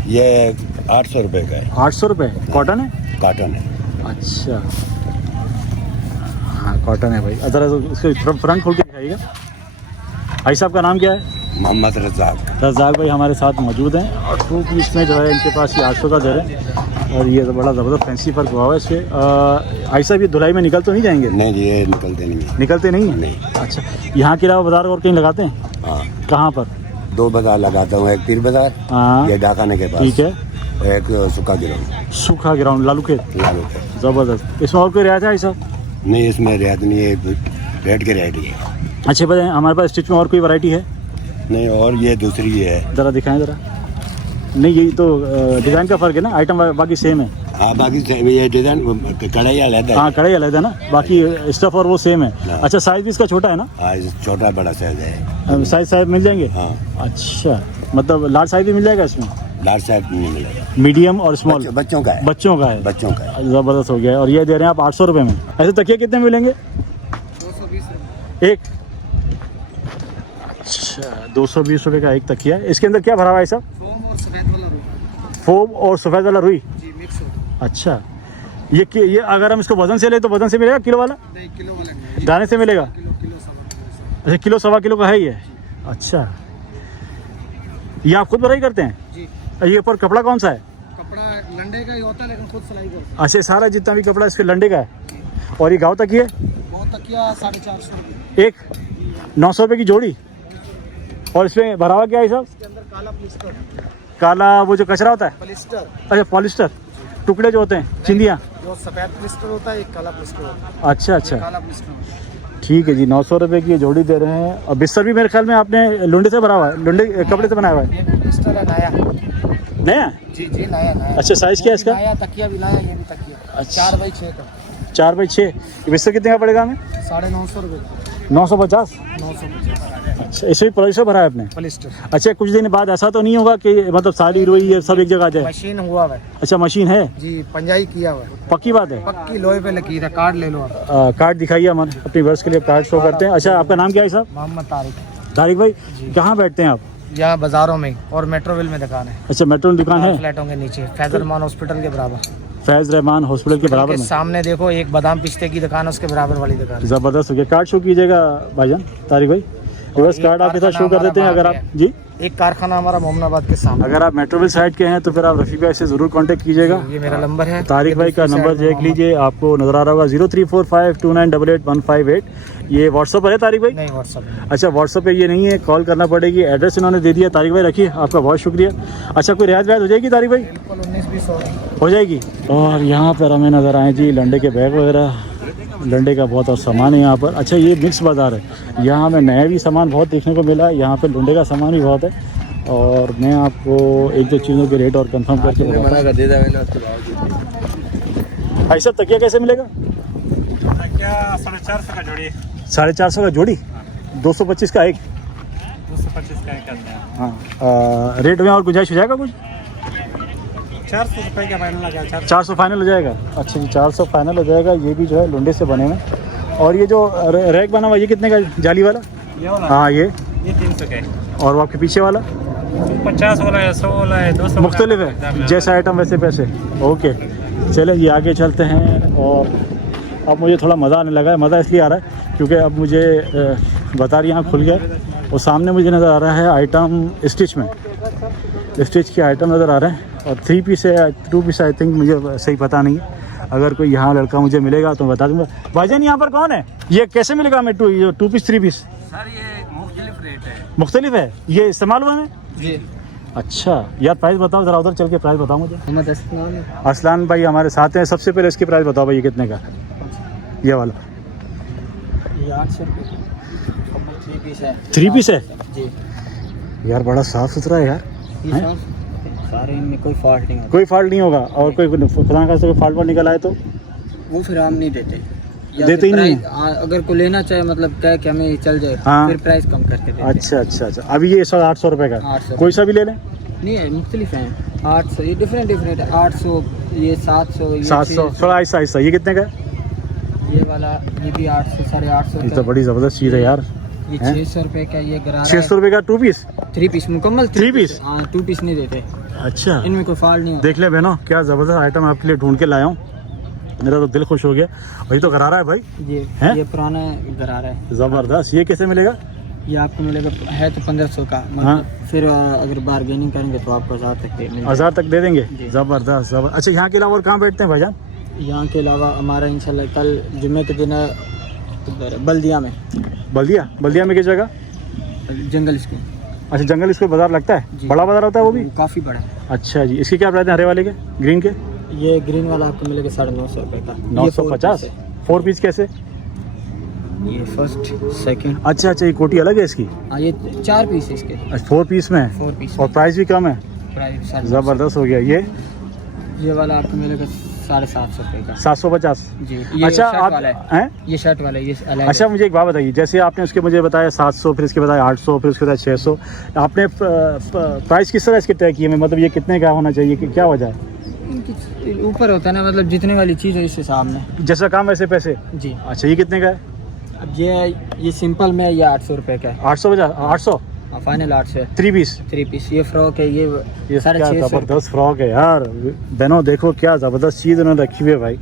ये 800 रुपये का है, 800 रुपये। कॉटन है? काटन है। अच्छा, हाँ कॉटन है भाई। ज़रा इसको फ्रंट खोल के दिखाइएगा। भाई साहब का नाम क्या है? मोहम्मद रज़ाक। रज़ाक भाई हमारे साथ मौजूद हैं और 2 पीस में जो है इनके पास ये 800 का दे रहे हैं। और ये तो बड़ा ज़बरदस्त फैंसी फ़र्क हुआ है इससे। भाई साहब, ये धुलाई में निकल तो नहीं जाएंगे? नहीं जी, ये निकलते नहीं है। निकलते नहीं हैं? नहीं। अच्छा, यहाँ के अलावा बाजार और कहीं लगाते हैं? हाँ, कहाँ पर? 2 बाजार लगाता हूँ, एक पीर बाजार, हाँ ये डाकाने के पास, ठीक है। और एक सूखा गिराऊँ, सूखा ग्राउंड लालू खेत। लालू के। ज़बरदस्त। इसमें और कोई रियायत है भाई साहब? नहीं, इसमें रियायत नहीं है, रेट की रेट है। अच्छे बताएं, हमारे पास स्टिच में और कोई वैरायटी है? नहीं, और ये दूसरी है। ज़रा दिखाएं ज़रा। नहीं, यही तो डिज़ाइन का फ़र्क है ना, आइटम बाकी सेम है। हाँ, बाकी ये डिज़ाइन कढ़ाई अलग है। हाँ, कढ़ाई अलग है ना, बाकी स्टफ और वो सेम है। हाँ। अच्छा, साइज़ भी इसका छोटा है ना? हाँ, छोटा बड़ा साइज है। साइज मिल जाएंगे? हाँ, अच्छा, मतलब लार्ज साइज भी मिल जाएगा इसमें? लार्ज साइज नहीं मिलेगा, मीडियम और स्मॉल? बच्चों का है। बच्चों का है। बच्चों का है। ज़बरदस्त हो गया है। और ये दे रहे हैं आप 800 रुपये में। ऐसे तकिए कितने में मिलेंगे? 220 रुपये एक। अच्छा, 220 रुपये का एक तकिया है। इसके अंदर क्या भरा हुआ है साहब? फोम और सफ़ेद वाला रुई। फोम और सफ़ेद वाला रुई? जी, मिक्स होता अच्छा, ये अगर हम इसको वजन से ले तो वजन से मिलेगा किलो वाला? है। 1 किलो वाला नहीं, दाने से मिलेगा? किलो सवा किलो। अच्छा, किलो सवा किलो का है ये? अच्छा, ये आप खुद भराई करते हैं? जी, ये ऊपर कपड़ा कौन सा है? कपड़ा लंडे का ही होता है, लेकिन खुद सिलाई करते अच्छा, सारा जितना भी कपड़ा इसके लंडे का है। और ये गाँव तक है? बहुत तकिया 450 रुपये। एक 900 रुपये की जोड़ी। और इसमें भरा हुआ क्या है साहब? इसके अंदर काला प्लिस्टर। काला वो जो कचरा होता है? प्लिस्टर अच्छा, पॉलिस्टर टुकड़े जो होते हैं, चिंदियाँ। जो सफ़ेद प्लिस्टर होता है, एक काला प्लिस्टर होता है। अच्छा अच्छा, काला प्लिस्टर। ठीक है जी। 900 रुपये की ये जोड़ी दे रहे हैं। और बिस्तर भी मेरे ख्याल में आपने लुंडे से भरा हुआ है, लुंडे कपड़े से बनाया हुआ है? ये भी प्लिस्टर है नया। नया? जी जी, नया। अच्छा, साइज़ क्या है इसका? नया तकिया भी लाया, ये भी तकिया। अच्छा। 4x6 का। 4x6। बिस्तर कितने का पड़ेगा हमें? 950 रुपये। 950? 950 अच्छा, इसमें भी पॉलिस्टर भरा है आपने? प्लिस्टर। अच्छा, कुछ दिन बाद ऐसा तो नहीं होगा कि मतलब सारी रुई ये सब एक जगह आ जाए? मशीन हुआ है अच्छा, मशीन है? जी, पंजाई किया हुआ है। पक्की बात है? पक्की लोहे पे लकीर है, कार्ड ले लो आप। कार्ड दिखाइए हमारे, अपनी वर्ष के लिए कार्ड शो करते हैं। अच्छा, आपका नाम क्या है साहब? मोहम्मद तारिक। तारिक भाई, कहाँ बैठते हैं आप? यहाँ बाजारों में और मेट्रोविल में दुकान है। अच्छा, मेट्रो में दुकान है? फ्लैटों के नीचे फैजल रहमान हॉस्पिटल के बराबर। फैज़ रहमान हॉस्पिटल के बराबर में? सामने देखो एक बादाम पिस्ते की दुकान है, उसके बराबर वाली दुकान। ज़बरदस्त हो गया। कार्ड शो कीजिएगा भाईजान, तारिक भाई। रिवर्स कार्ड आपके साथ शो कर देते हैं अगर आप जी। एक कारखाना हमारा मोमनाबाद के सामने। अगर आप मेट्रोविल साइड के हैं तो फिर आप रफ़ी भाई से ज़रूर कांटेक्ट कीजिएगा। ये मेरा नंबर है। तारिक भाई का नंबर देख लीजिए, आपको नज़र आ रहा होगा 03452988 ये व्हाट्सअप पर है तारिक भाई? नहीं, व्हाट्सअप। अच्छा, व्हाट्सअप पे ये नहीं है, कॉल करना पड़ेगी। एड्रेस इन्होंने दे दिया। तारिक भाई रखिए, आपका बहुत शुक्रिया। अच्छा, कोई रियायत हो जाएगी तारिक भाई? बिल्कुल 19-20 हो जाएगी। और यहाँ पर हमें नज़र आए जी लंडे के बैग वगैरह, लंडे का बहुत और सामान है यहाँ पर। अच्छा, ये मिक्स बाज़ार है, यहाँ हमें नया भी सामान बहुत देखने को मिला है। यहाँ पर लंडे का सामान भी बहुत है। और मैं आपको एक दो चीज़ों के रेट और कंफर्म करके बताता हूँ। दे देवे ना भाई साहब तकिया कैसे मिलेगा? क्या 450 का जोड़ी, 450 का जोड़ी, 225 का एक। 225 का एक करते हैं। हाँ रेट में और गुंजाइश हो जाएगा कुछ? 400 रुपये का फाइनल आ गया। 400 फाइनल हो जाएगा। अच्छा जी 400 फाइनल हो जाएगा। ये भी जो है लुंडे से बने हुए। और ये जो रैक बना हुआ ये कितने का जाली वाला? ये वाला हाँ ये 300 का है। और वो आपके पीछे वाला 50 वाला है, 100 वाला है, 200 मुख्तलिफ है, जैसा आइटम वैसे पैसे। ओके चले जी आगे चलते हैं। और अब मुझे थोड़ा मज़ा आने लगा है। मज़ा इसलिए आ रहा है क्योंकि अब मुझे बतारी यहाँ खुल गया और सामने मुझे नज़र आ रहा है आइटम स्टिच में, स्टिच के आइटम नज़र आ रहे हैं। और 3 पीस है 2 पीस आई थिंक, मुझे सही पता नहीं है। अगर कोई यहाँ लड़का मुझे मिलेगा तो मैं बता दूँगा। भाईजान यहाँ पर कौन है? ये कैसे मिलेगा हमें 2 पीस 3 पीस? सर ये मुख्तलिफ रेट है। मुख्तलिफ है, ये इस्तेमाल हुआ है? जी अच्छा यार प्राइस बताओ ज़रा, उधर चल के प्राइस बताओ मुझे। मोहम्मद असलान है। असलान भाई हमारे साथ हैं। सबसे पहले इसकी प्राइस बताओ भाई, ये कितने का? ये वाला ये 800 रुपये 3 पीस है। 3 पीस है जी। यार बड़ा साफ़ सुथरा है यार। ये हैं? सारे इनमें कोई फॉल्ट नहीं होता। कोई फॉल्ट नहीं होगा। और कोई खुदा का कोई फॉल्ट निकल आए तो वो फिर हम नहीं देते। या देते ही फिर नहीं प्राइस- अगर कोई लेना चाहे मतलब क्या कि हमें चल जाए हाँ। फिर प्राइस कम करके देते हैं। अच्छा अच्छा अच्छा। अभी ये 800 रुपये का 800 कोई सा भी ले लें? नहीं है, मुख्तलिफ हैं। 800 ये डिफरेंट है। 800 ये 700 ये 700 थोड़ा ऐसा ऐसा। ये कितने का? ये वाला ये भी 800 850 ये तो बड़ी ज़बरदस्त चीज़ है यार। ये हैं? 600 रुपये का ये गरारा 600 रुपये का 2 पीस? 3 पीस मुकम्मल 3 पीस? हाँ 2 पीस नहीं देते, अच्छा इनमें कोई फॉल्ट नहीं होता। देख ले बहनों क्या ज़बरदस्त आइटम आपके लिए ढूंढ के लाया हूँ। मेरा तो दिल खुश हो गया। वही तो गरारा है भाई, हैं? ये पुराना गरारा है। ज़बरदस्त। ये कैसे मिलेगा? ये आपको मिलेगा है तो 1500 का मतलब हाँ। फिर अगर बारगेनिंग करेंगे तो आपको 1000 तक दे मिलेगा। 1000 तक दे देंगे? जी। ज़बरदस्त ज़बरदस्त। अच्छा यहाँ के अलावा और कहाँ बैठते हैं भाईजान? यहाँ के अलावा हमारा इंशाल्लाह कल जुम्मे के दिन है उधर बल्दिया में, बल्दिया में किस जगह? जंगल स्कूल। अच्छा जंगल स्कूल बाज़ार लगता है? जी। बड़ा बाज़ार होता है वो भी? काफ़ी बड़ा है। अच्छा जी। इसके क्या प्राइस है हरे वाले के, ग्रीन के? ये ग्रीन वाला आपको मिलेगा 950 रुपये का। ये 950। 4 पीस कैसे? ये फर्स्ट सेकंड। अच्छा अच्छा ये कोटी अलग है इसकी? हाँ ये 4 पीस है इसके। अच्छा 4 पीस में 4 पीस और प्राइस भी कम है? प्राइस 950। ज़बरदस्त हो गया। ये वाला आपको मिलेगा 750 रुपये का। 750। जी ये अच्छा शर्ट आप वाला है। हैं? ये शर्ट वाला है, ये अलग अच्छा है। मुझे एक बात बताइए, जैसे आपने उसके मुझे बताया 700, फिर इसके बताया 800, फिर उसके बताया 600, आपने प्राइस किस तरह इसके तय किए में? मतलब ये कितने का होना चाहिए कि क्या वजह है? इनकी ऊपर होता है ना, मतलब जितने वाली चीज़ है इससे सामने। जैसा काम वैसे पैसे? जी। अच्छा ये कितने का है? अब ये सिंपल में ये 800 रुपये का है। 850 800 फाइनल 800 है। 3 पीस? 3 पीस। ये फ्रॉक है, ये ये 650 क्या ज़बरदस्त फ्रॉक है यार। बहनों देखो क्या ज़बरदस्त चीज़ उन्होंने रखी हुई है भाई।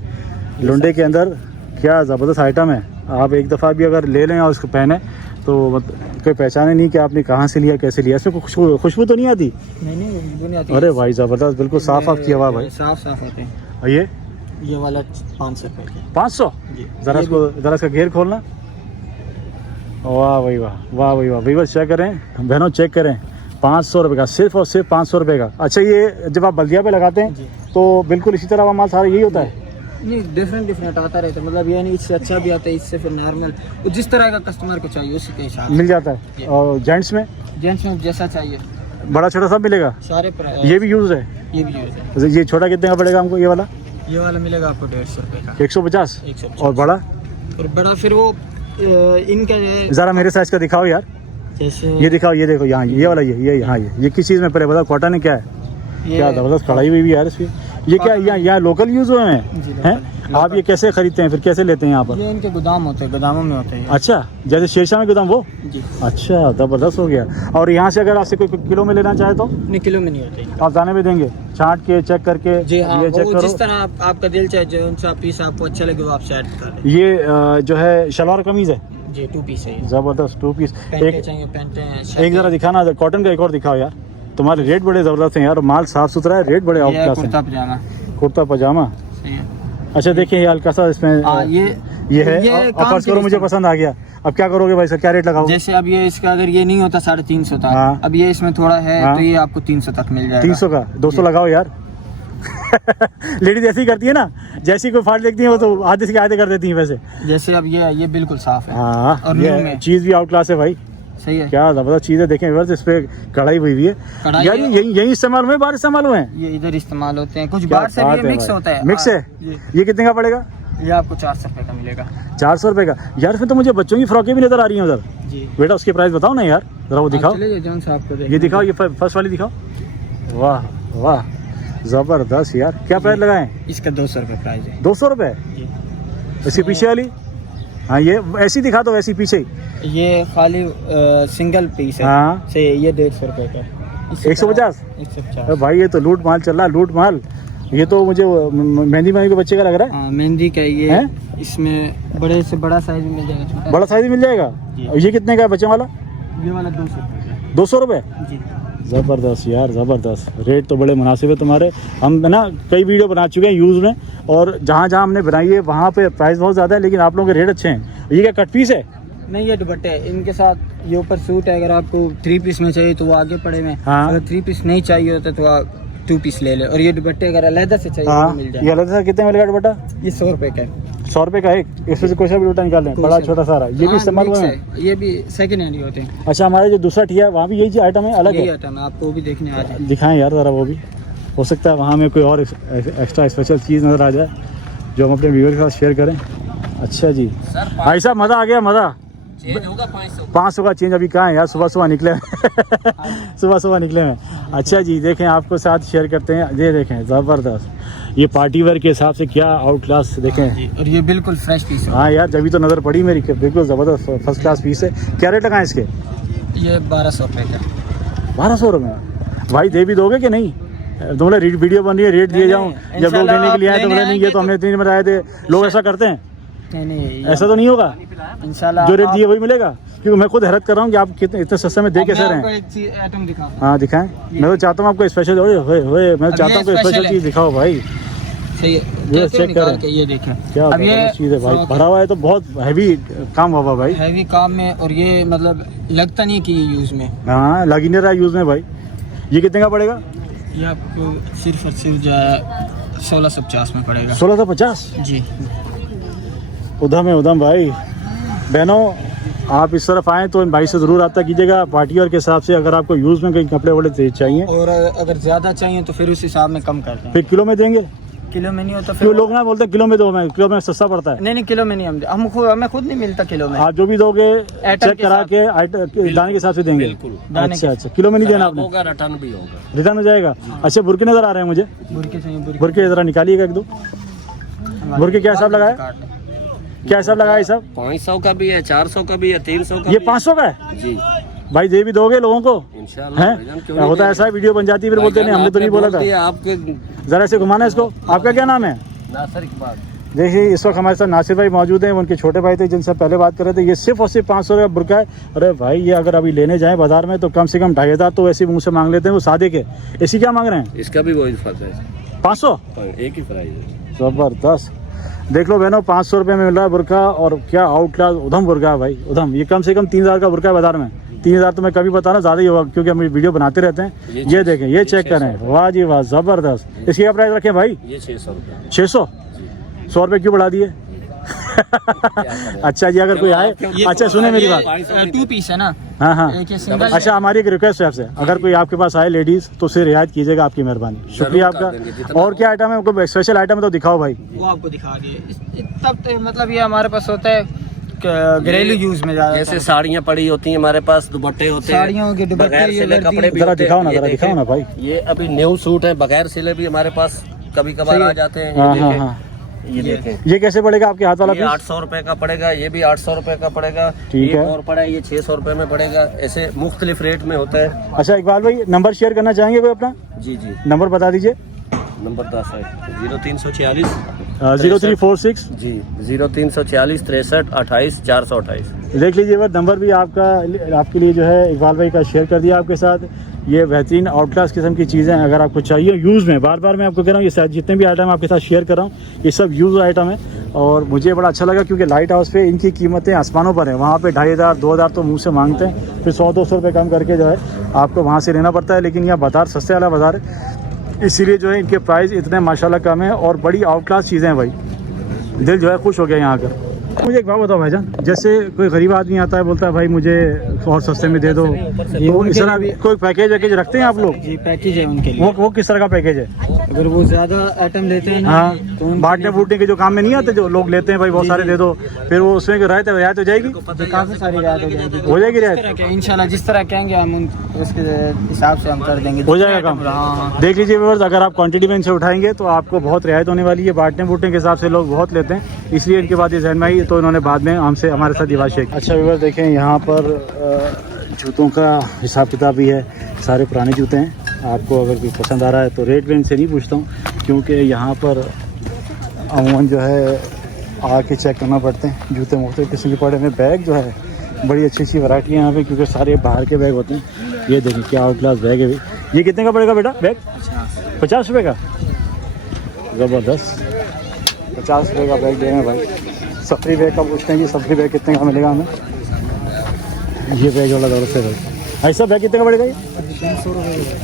लुंडे के अंदर क्या ज़बरदस्त आइटम है। आप एक दफ़ा भी अगर ले लें और उसको पहने तो कोई पहचाने नहीं कि आपने कहाँ से लिया कैसे लिया। इसमें कोई खुशबू तो नहीं आती? नहीं दुनिया थी। अरे भाई ज़बरदस्त, बिल्कुल साफ साफ किया हुआ भाई। साफ होते हैं। और ये वाला 500 रुपये का। 500? जी। ज़रा इसका घेर खोलना। वाह भाई वाह, वाह भाई वाह। वीवर चेक करें बहनों, चेक करें 500 रुपये का, सिर्फ और सिर्फ 500 रुपये का। अच्छा ये जब आप बल्दिया पे लगाते हैं जी। तो बिल्कुल इसी तरह का माल सारा यही होता है? नहीं डिफरेंट आता रहता है, मतलब ये नहीं इससे अच्छा भी आता है, इससे फिर नॉर्मल जिस तरह का कस्टमर को चाहिए उसी के हिसाब मिल जाता है। और जेंट्स में जेंट्स में जैसा चाहिए बड़ा छोटा सब मिलेगा? सारे ये भी यूज़ है? ये भी यूज़ है। ये छोटा कितने का पड़ेगा हमको? ये वाला मिलेगा आपको 150 रुपये का। 150? 150। और बड़ा? और बड़ा फिर वो इनका ज़रा मेरे साइज़ का दिखाओ यार। जैसे ये दिखाओ, ये देखो यहाँ ये वाला, ये हाँ ये किस चीज़ में पड़े बताओ? कॉटन है क्या है? क्या ज़बरदस्त कढ़ाई हुई भी यार इसकी। ये क्या यहाँ लोकल यूज़ हुए हैं? आप ये कैसे खरीदते हैं फिर, कैसे लेते हैं यहाँ पर? ये इनके गोदाम होते हैं, गोदामों में होते हैं। अच्छा जैसे शेरशाह में गोदाम वो? जी। अच्छा ज़बरदस्त हो गया। और यहाँ से अगर आपसे कोई किलो में लेना चाहे तो? नहीं किलो में नहीं होते। आप दाने में देंगे, छांट के चेक करके? जी हाँ, ये चेक वो करो। जिस तरह आपका दिल चाहे, जो सा पीस आपको अच्छा लगे वो आप सेट कर दें। ये जो है शलवार कमीज़ है? जी 2 पीस है। ज़बरदस्त 2 पीस। पैंटे चाहिए पैंटे हैं। एक ज़रा दिखाना, कॉटन का एक और दिखाओ यार। तुम्हारे रेट बड़े ज़बरदस्त हैं यार, माल साफ़ सुथरा है, रेट बड़े आउट क्लास हैं। कुर्ता पजामा कुर्ता पजामा। सही है। अच्छा देखिए ये हल्का सा इसमें ये है। ये और फर्स्ट करो मुझे पसंद आ गया। अब क्या करोगे भाई सर, क्या रेट लगाओगे? जैसे अब ये इसका अगर ये नहीं होता 350 था, हाँ। अब ये इसमें थोड़ा है हाँ। तो ये आपको 300 तक मिल जाएगा। 300 का 200 लगाओ यार। लेडीज ऐसी करती है ना, जैसी कोई फाड़ देखती है वो तो आधे से आधे कर देती है वैसे। जैसे अब ये बिल्कुल साफ है। हाँ और न्यू ये में चीज़ भी आउट क्लास है भाई, सही है। क्या जबरदस्त चीज़ है, देखें व्यूअर्स, इस पे कढ़ाई हुई है कढ़ाई यार। है। यही इस्तेमाल हुए, बाहर इस्तेमाल हुए हैं? ये इधर इस्तेमाल होते हैं, कुछ क्या बाहर से बात भी है मिक्स भाई। होता है। मिक्स है। ये कितने का पड़ेगा? ये आपको 400 रुपये का मिलेगा। 400 रुपये का? यार फिर तो मुझे बच्चों की फ्रॉकें भी नजर आ रही हैं उधर। जी बेटा उसकी प्राइस बताओ ना यार, जरा वो दिखाओ। चले जाइए जौन सा आपको ये दिखाओ, ये फर्स्ट वाली दिखाओ। वाह वाह, ज़बरदस्त यार। क्या प्राइस लगाए? इसका 200 रुपये प्राइस है। 200 रुपये? जी। इसके पीछे वाली? हाँ ये ऐसी दिखा दो, वैसी पीछे। ये खाली सिंगल पीस है। हाँ। से ये 150 रुपये का है। 150? 150। अरे भाई ये तो लूट माल चल रहा है, लूट माल। ये तो मुझे मेहंदी माई के बच्चे का लग रहा है। हाँ मेहंदी का ये है? इसमें बड़े से बड़ा साइज मिल जाएगा, छोटा बड़ा साइज मिल जाएगा। जी। और ये कितने का है बच्चों वाला? ये वाला 200 रुपये 200 रुपये? जी। ज़बरदस्त यार, ज़बरदस्त। रेट तो बड़े मुनासिब है तुम्हारे। हम ना कई वीडियो बना चुके हैं यूज़ में, और जहाँ जहाँ हमने बनाई है वहाँ पे प्राइस बहुत ज़्यादा है, लेकिन आप लोगों के रेट अच्छे हैं। ये क्या कट पीस है? नहीं ये दुपट्टे है, इनके साथ ये ऊपर सूट है। अगर आपको 3 पीस में चाहिए तो वो आगे पड़े में। हाँ। अगर 3 पीस नहीं चाहिए होता तो आप 2 पीस ले ले। और ये दुपट्टे अगर अलग से चाहिए हाँ, तो मिल ये जाए। अलग से कितने मिलेगा दुपट्टा? ये 100 रुपये का है। 100 रुपये का एक? इसमें से कोई सा भी दुपट्टा निकाल लें, बड़ा छोटा सारा? ये भी हाँ, इस्तेमाल मिक्स हुए है। हैं? ये भी सेकंड हैंड ही होते हैं। अच्छा, हमारे जो दूसरा ठिया है वहाँ भी यही आइटम है, अलग यही है? आइटम है, आपको वो भी देखने आ जाए। दिखाएं यार ज़रा, वो भी हो सकता है वहाँ में कोई और एक्स्ट्रा स्पेशल चीज़ नज़र आ जाए जो हम अपने व्यूअर के साथ शेयर करें। अच्छा जी भाई साहब, मज़ा आ गया, मज़ा। 500 का चेंज अभी कहाँ है यार, सुबह सुबह निकले सुबह सुबह निकले हैं। अच्छा जी, देखें आपको साथ शेयर करते हैं। ये देखें ज़बरदस्त, ये पार्टी वेयर के हिसाब से क्या आउट क्लास देखें। और ये बिल्कुल फ्रेश पीस है। हाँ यार, जब तो नज़र पड़ी मेरी कि बिल्कुल ज़बरदस्त फर्स्ट क्लास पीस है। क्या रेट लगाएं इसके? ये 1200 रुपये का। 1200 रुपये? भाई दे भी दोगे कि नहीं? तुम लोग वीडियो बन रही है, रेट दिए जाऊँ, जब लोग लेने के लिए आए तो बोले नहीं ये तो हमने इतने में बताए थे। लोग ऐसा करते हैं? नहीं ऐसा तो नहीं होगा। इंशाल्लाह जो रेट दिए वही मिलेगा, क्योंकि मैं खुद हैरत कर रहा हूँ कि आप कितने इतने सस्ते में दे कैसे रहे हैं। एक चीज आइटम दिखा। हाँ दिखाएं, मैं तो चाहता हूँ आपको स्पेशल मैं चाहता हूँ कोई स्पेशल चीज़ दिखाओ भाई। सही है, ये चेक करें, ये देखें क्या अब ये चीज़ है भाई। भरा हुआ है तो बहुत हैवी काम हुआ भाई। हैवी काम में, और ये मतलब लगता नहीं कि ये यूज में। हाँ लग ही नहीं रहा यूज़ में भाई। ये कितने का पड़ेगा? ये आपको सिर्फ और सिर्फ जो है 1650 में पड़ेगा। 1650? जी। उधम है उधम भाई। बहनों आप इस तरफ आएँ तो इन भाई से ज़रूर रब्ता कीजिएगा पार्टी वेयर के हिसाब से। अगर आपको यूज़ में कहीं कपड़े वपड़े चाहिए और अगर ज़्यादा चाहिए तो फिर उस हिसाब में कम करते हैं। फिर किलो में देंगे? किलो में नहीं होता फिर क्यों लोग ना बोलते हैं किलो में दो, में किलो में सस्ता पड़ता है। नहीं किलो में नहीं, हमें खुद नहीं मिलता किलो में। आप जो भी दोगे आइटम चेक के करा साथ। के दाने के हिसाब से देंगे। दाने अच्छा अच्छा, किलो में नहीं देना आपने? रिटर्न भी होगा। रिटर्न हो जाएगा। अच्छा, बुरके नज़र आ रहे हैं मुझे, बुरके चाहिए? बुरके ज़रा निकालिएगा एक दो। बुरके क्या हिसाब लगाया? क्या हिसाब लगाया सब? 500 का भी है, 400 का भी है, 300 का ये 500 का है जी। भाई? दे भी दोगे लोगों को? इंशाल्लाह हैं? भाईजान, क्यों क्या होता है ऐसा है, वीडियो बन जाती है फिर बोलते नहीं हमने तो नहीं बोला था। आपके ज़रा ऐसे घुमाना इसको। आपका क्या नाम है? नासिर इकबाल। देखिए इस वक्त हमारे साथ नासिर भाई मौजूद हैं, उनके छोटे भाई थे जिनसे पहले बात कर रहे थे। ये सिर्फ और सिर्फ 500 का बुरका है। अरे भाई ये अगर अभी लेने जाएं बाजार में तो कम से कम 2500 तो वैसे मुंह से मांग लेते हैं वो सादे के। इसी क्या मांग रहे हैं? इसका भी वही फर्क है, 500? एक ही प्राइस है। ज़बरदस्त। देख लो बहनों, 500 रुपये में मिल रहा है बुरका, और क्या आउट क्लास उधम बुरका है भाई, उधम। ये कम से कम 3000 का बुरका है बाजार में। 3000 तो मैं कभी बता रहा, ज़्यादा ही होगा क्योंकि हम वीडियो बनाते रहते हैं। ये देखें, ये चेक करें, वाह जी वाह, ज़बरदस्त। इसकी क्या प्राइस रखें भाई? ये 600 रुपये। 600? 100 रुपये क्यों बढ़ा दिए? अच्छा जी, अगर कोई आए, अच्छा सुने मेरी बात। 2 पीस है ना? हाँ हाँ। एक ये सिंगल। अच्छा, हमारी एक रिक्वेस्ट है आपसे, अगर कोई आपके पास आए लेडीज़ तो उससे रियायत कीजिएगा, आपकी मेहरबानी, शुक्रिया आपका। और क्या आइटम है, कोई स्पेशल आइटम है तो दिखाओ भाई। वो आपको दिखा दिए। तब तो मतलब ये हमारे पास होता है घरेलू यूज में ज्यादा। जैसे साड़ियाँ पड़ी होती हैं हमारे पास, दुपट्टे होते हैं, साड़ियों के दुपट्टे, बगैर ये सिले वर्दी। कपड़े भी जरा होते हैं। दिखाओ ना, ये जरा देखें, दिखाओ ना भाई। ये अभी न्यू सूट है, बगैर सिले भी हमारे पास कभी कभार आ जाते हैं। हाँ ये हाँ देखें, हाँ। ये देखें, ये कैसे पड़ेगा आपके हाथ वाला ये पीस? 800 रुपए का पड़ेगा, ये भी 800 रुपए का पड़ेगा। ठीक एक है। और पड़ा है, ये 600 रुपए में पड़ेगा। ऐसे मुख्तलिफ रेट में होता है। अच्छा इकबाल भाई, नंबर शेयर करना चाहेंगे कोई अपना? जी जी, नंबर बता दीजिए। नंबर 10 है 0346 0346। जी 0346 63 28 428। देख लीजिए वो नंबर भी आपके लिए जो है इकबाल भाई का शेयर कर दिया आपके साथ। ये बेहतरीन आउट क्लास किस्म की चीज़ें अगर आपको चाहिए यूज़ में, बार बार मैं आपको कह रहा हूँ ये जितने भी आइटम आपके साथ शेयर कर रहा हूँ ये सब यूज़ आइटम है। और मुझे बड़ा अच्छा लगा क्योंकि लाइट हाउस पे इनकी कीमतें आसमानों पर हैं। वहाँ पे 2500 2000 तो मुँह से मांगते हैं, फिर 100-200 रुपये कम करके जो है आपको वहाँ से लेना पड़ता है। लेकिन यहाँ बाजार सस्ते वाला बाजार है, इसीलिए जो है इनके प्राइस इतने माशाल्लाह कम है और बड़ी आउट क्लास चीज़ें हैं भाई। दिल जो है खुश हो गया यहाँ आकर। मुझे एक बात बताओ भाईजान, जैसे कोई गरीब आदमी आता है बोलता है भाई मुझे और सस्ते में दे दो, तो इस तरह कोई पैकेज वैकेज रखते हैं आप लोग? जी पैकेज है उनके लिए। वो किस तरह का पैकेज है? अगर वो ज्यादा आइटम लेते हैं ना, हाँ, तो उनके बांटने फूटने के जो काम में नहीं आते, जो लोग लेते हैं भाई बहुत सारे दे दो, फिर वो उसमें रियायत हो जाएगी? लिए काफी सारी रियायत हो जाएगी। हो जाएगी रियायत? जिस तरह के इंशाल्लाह जिस तरह कहेंगे हम उसके हिसाब से हम कर देंगे। हो जाएगा काम। हाँ देख लीजिए व्यूअर्स, अगर आप क्वांटिटी में इनसे उठाएंगे तो आपको बहुत रियायत होने वाली है। बांटने बूटने के हिसाब से लोग बहुत लेते हैं, इसलिए इनके बाद ये जहन में आई, तो इन्होंने बाद में हमसे हमारे साथ ये बात शेयर की। अच्छा व्यूअर्स देखें, यहाँ पर जूतों का हिसाब किताब भी है, सारे पुराने जूते हैं। आपको अगर कोई पसंद आ रहा है तो रेट में इनसे नहीं पूछता हूँ, क्योंकि यहाँ पर अमूमन जो है आके चेक करना पड़ते हैं। जूते मुख्तलिफ किस्म के पड़े हैं। बैग जो है बड़ी अच्छी अच्छी वैरायटी है यहाँ पे, क्योंकि सारे बाहर के बैग होते हैं। ये देखिए क्या आउट क्लास बैग है भाई। ये कितने का पड़ेगा बेटा बैग? 50 रुपये का। ज़बरदस्त, 50 रुपये का बैग दे रहे हैं भाई। सफरी बैग का पूछते हैं कि सफरी बैग कितने का मिलेगा हमें? ये बैग वाला दौर से भाई, ऐसा बैग कितने का पड़ेगा? ये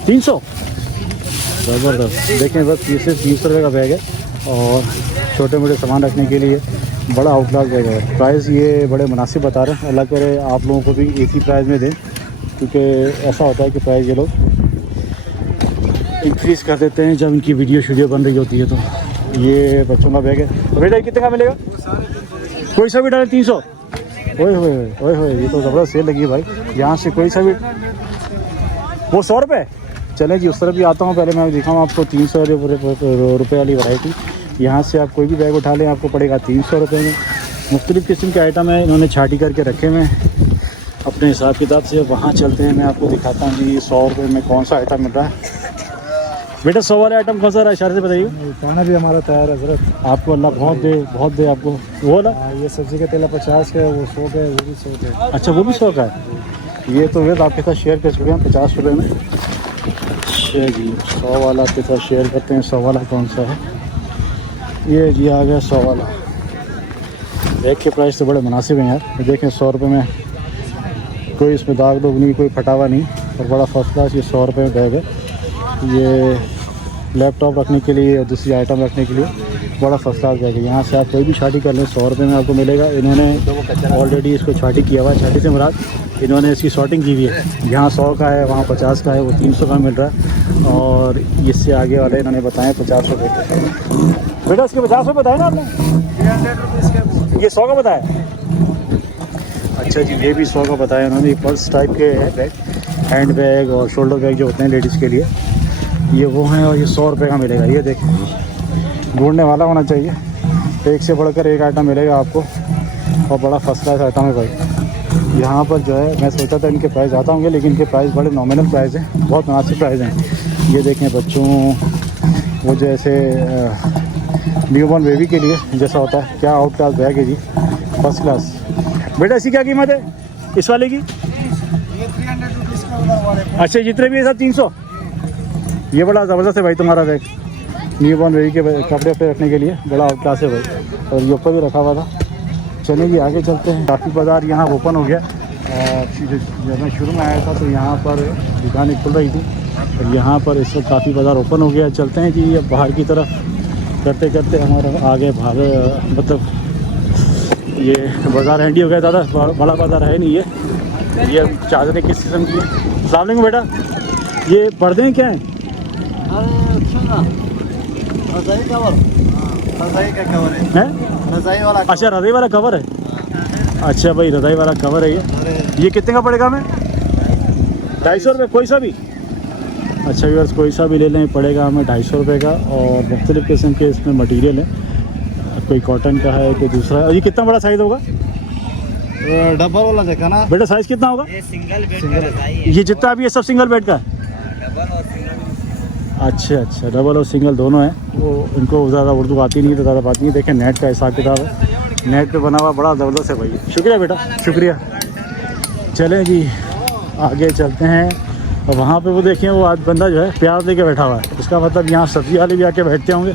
300। ज़बरदस्त, देखें बस ये सिर्फ 300 रुपये का बैग है, और छोटे मोटे सामान रखने के लिए बड़ा आउट क्लास बैग है। प्राइस ये बड़े मुनासिब बता रहे हैं। अल्लाह करे आप लोगों को भी एक ही प्राइस में दें, क्योंकि ऐसा होता है कि प्राइस ये लोग इंक्रीज़ कर देते हैं जब इनकी वीडियो बन रही होती है। तो ये बच्चों का बैग है। तो बेटा कितने का मिलेगा? कोई सा भी डाले 300। ओए होए, ये तो ज़बरदस्त सेल लगी है भाई। यहाँ से कोई सा भी, वो 100 रुपये। चलें जी, उस तरफ भी आता हूँ। पहले मैं दिखाऊँ आपको 300 रुपये वाली वैरायटी। यहाँ से आप कोई भी बैग उठा लें, आपको पड़ेगा 300 रुपये में। मुख्तलिफ़ किस्म के आइटम है, इन्होंने छाटी करके रखे हुए हैं अपने हिसाब किताब से। वहाँ चलते हैं, मैं आपको दिखाता हूँ कि 100 रुपये में कौन सा आइटम मिल रहा है। बेटा 100 वाला आइटम कौन सा रहा है, इशारे से बताइए। खाना भी हमारा तैयार है हज़रत। आपको अल्लाह बहुत दे आपको। वो ना, ये सब्जी का तेल 50 का है, वो 100 का है, वो भी 100 का है। अच्छा वो भी 100 का है। ये तो वेद आपके साथ शेयर कर चुके हैं 50 रुपये में। अच्छा जी, 100 वाला आपके साथ शेयर करते हैं। 100 वाला कौन सा है? ये जी आ गया 100 वाला। बैग के प्राइस तो बड़े मुनासिब हैं यार। देखें 100 रुपये में कोई इसमें दाग दुग नहीं, कोई फटावा नहीं, और बड़ा फर्स्ट क्लास ये 100 रुपये में बैग है। ये लैपटॉप रखने के लिए और दूसरी आइटम रखने के लिए बड़ा फर्स्ट क्लास बैग है। यहाँ से आप कोई भी छाटी कर लें 100 रुपये में आपको मिलेगा। इन्होंने ऑलरेडी इसको छाटी किया हुआ है। छाटी से मुराद इन्होंने इसकी शॉर्टिंग की हुई है। यहाँ 100 का है, वहाँ 50 का है, वो 300 का मिल रहा है, और इससे आगे वाले इन्होंने बताए 50 रुपये के। बेटा इसके 50 रुपये बताए ना आपने? ये 100 का बताया। अच्छा जी, ये भी 100 का बताया उन्होंने। पर्स टाइप के है बैग, हैंड बैग और शोल्डर बैग जो होते हैं लेडीज़ के लिए, ये वो हैं, और ये 100 रुपये का मिलेगा। ये देखें, ढूंढने वाला होना चाहिए। एक से बढ़कर एक आइटम मिलेगा आपको, और बड़ा फर्स्ट क्लास आइटम है भाई। यहाँ पर जो है मैं सोचा था इनके प्राइस ज़्यादा होंगे, लेकिन इनके प्राइस बड़े नॉमिनल प्राइस हैं, बहुत मुनासिब प्राइस हैं। ये देखें बच्चों, वो जैसे न्यूबॉर्न बेबी के लिए जैसा होता है, क्या आउट क्लास बैग है जी, फर्स्ट क्लास। बेटा इसकी क्या कीमत है इस वाले की? अच्छा जितने भी है सब 300। ये बड़ा ज़बरदस्त है भाई तुम्हारा बैग, न्यूबॉर्न बेबी के कपड़े पे रखने के लिए बड़ा आउट क्लास है भाई। और ये ऊपर भी रखा हुआ था। चलेंगे आगे चलते हैं। काफ़ी बाज़ार यहाँ ओपन हो गया। जब मैं शुरू में आया था तो यहाँ पर दुकानें खुल रही थी, और यहाँ पर इस वक्त काफ़ी बाज़ार ओपन हो गया। चलते हैं जी अब बाहर की तरफ। करते करते हमारा आगे भाग, मतलब ये बाज़ार हैंडी हो गया। ज़्यादा बड़ा बाज़ार है नहीं ये चादरें किस किस्म की है। अस्सलाम वालेकुम बेटा, ये पर्दे क्या हैं? अच्छा रज़ाई वाला कवर है। अच्छा भाई रज़ाई वाला कवर है ये कितने का पड़ेगा हमें? 250 रुपये कोई सा भी? अच्छा व्यूअर्स, कोई सा भी ले लें पड़ेगा हमें 250 रुपये का। और मुख्तलिफ़ किस्म के इसमें मटीरियल है, कोई कॉटन का है, कोई दूसरा है। ये कितना बड़ा साइज़ होगा? डबल वाला देखा ना बेटा, साइज़ कितना होगा? ये सिंगल बेड का रज़ाई है। ये जितना भी ये सब सिंगल बेड का है? डबल और सिंगल। अच्छा, डबल और सिंगल दोनों हैं। वो इनको ज़्यादा उर्दू आती नहीं तो ज़्यादा बात नहीं। देखें नेट का हिसाब किताब है, नेट पे बना हुआ बड़ा ज़बरदस्त है भाई। शुक्रिया बेटा, शुक्रिया। चलें जी आगे चलते हैं। और वहाँ पे वो देखें, वो आज बंदा जो है प्याज लेके बैठा हुआ है। इसका मतलब यहाँ सब्ज़ी वाले भी आके बैठते होंगे।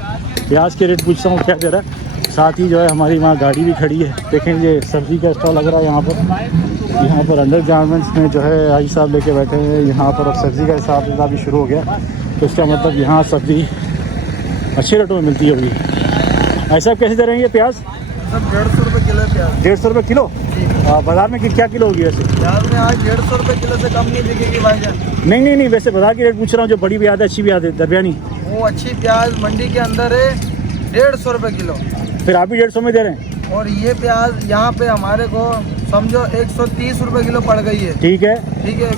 प्याज के रेट पूछता हूँ क्या दे रहा है। साथ ही जो है हमारी वहाँ गाड़ी भी खड़ी है। देखें ये सब्ज़ी का स्टॉल लग रहा है यहाँ पर अंडर गारमेंट्स में जो है हाजी साहब लेके बैठे हैं। यहाँ पर अब सब्ज़ी का हिसाब किताब भी शुरू हो गया, तो इसका मतलब यहाँ सब्ज़ी अच्छे रेटों में मिलती है अभी। ऐसा कैसे दे रहे हैं ये प्याज? सब 150 रुपये किलो प्याज। 150 रुपये किलो। बाजार में क्या किलो होगी वैसे? प्याज में आज 150 रुपये किलो से कम नहीं बिकेगी भाईजान। नहीं, वैसे बाजार की रेट पूछ रहा हूँ, जो बड़ी प्याज है, अच्छी प्याज है, दरमियानी। वो अच्छी प्याज मंडी के अंदर है 150 रुपये किलो। फिर आप भी 150 में दे रहे हैं? और ये प्याज यहाँ पे हमारे को समझो 130 रुपये किलो पड़ गई है। ठीक है,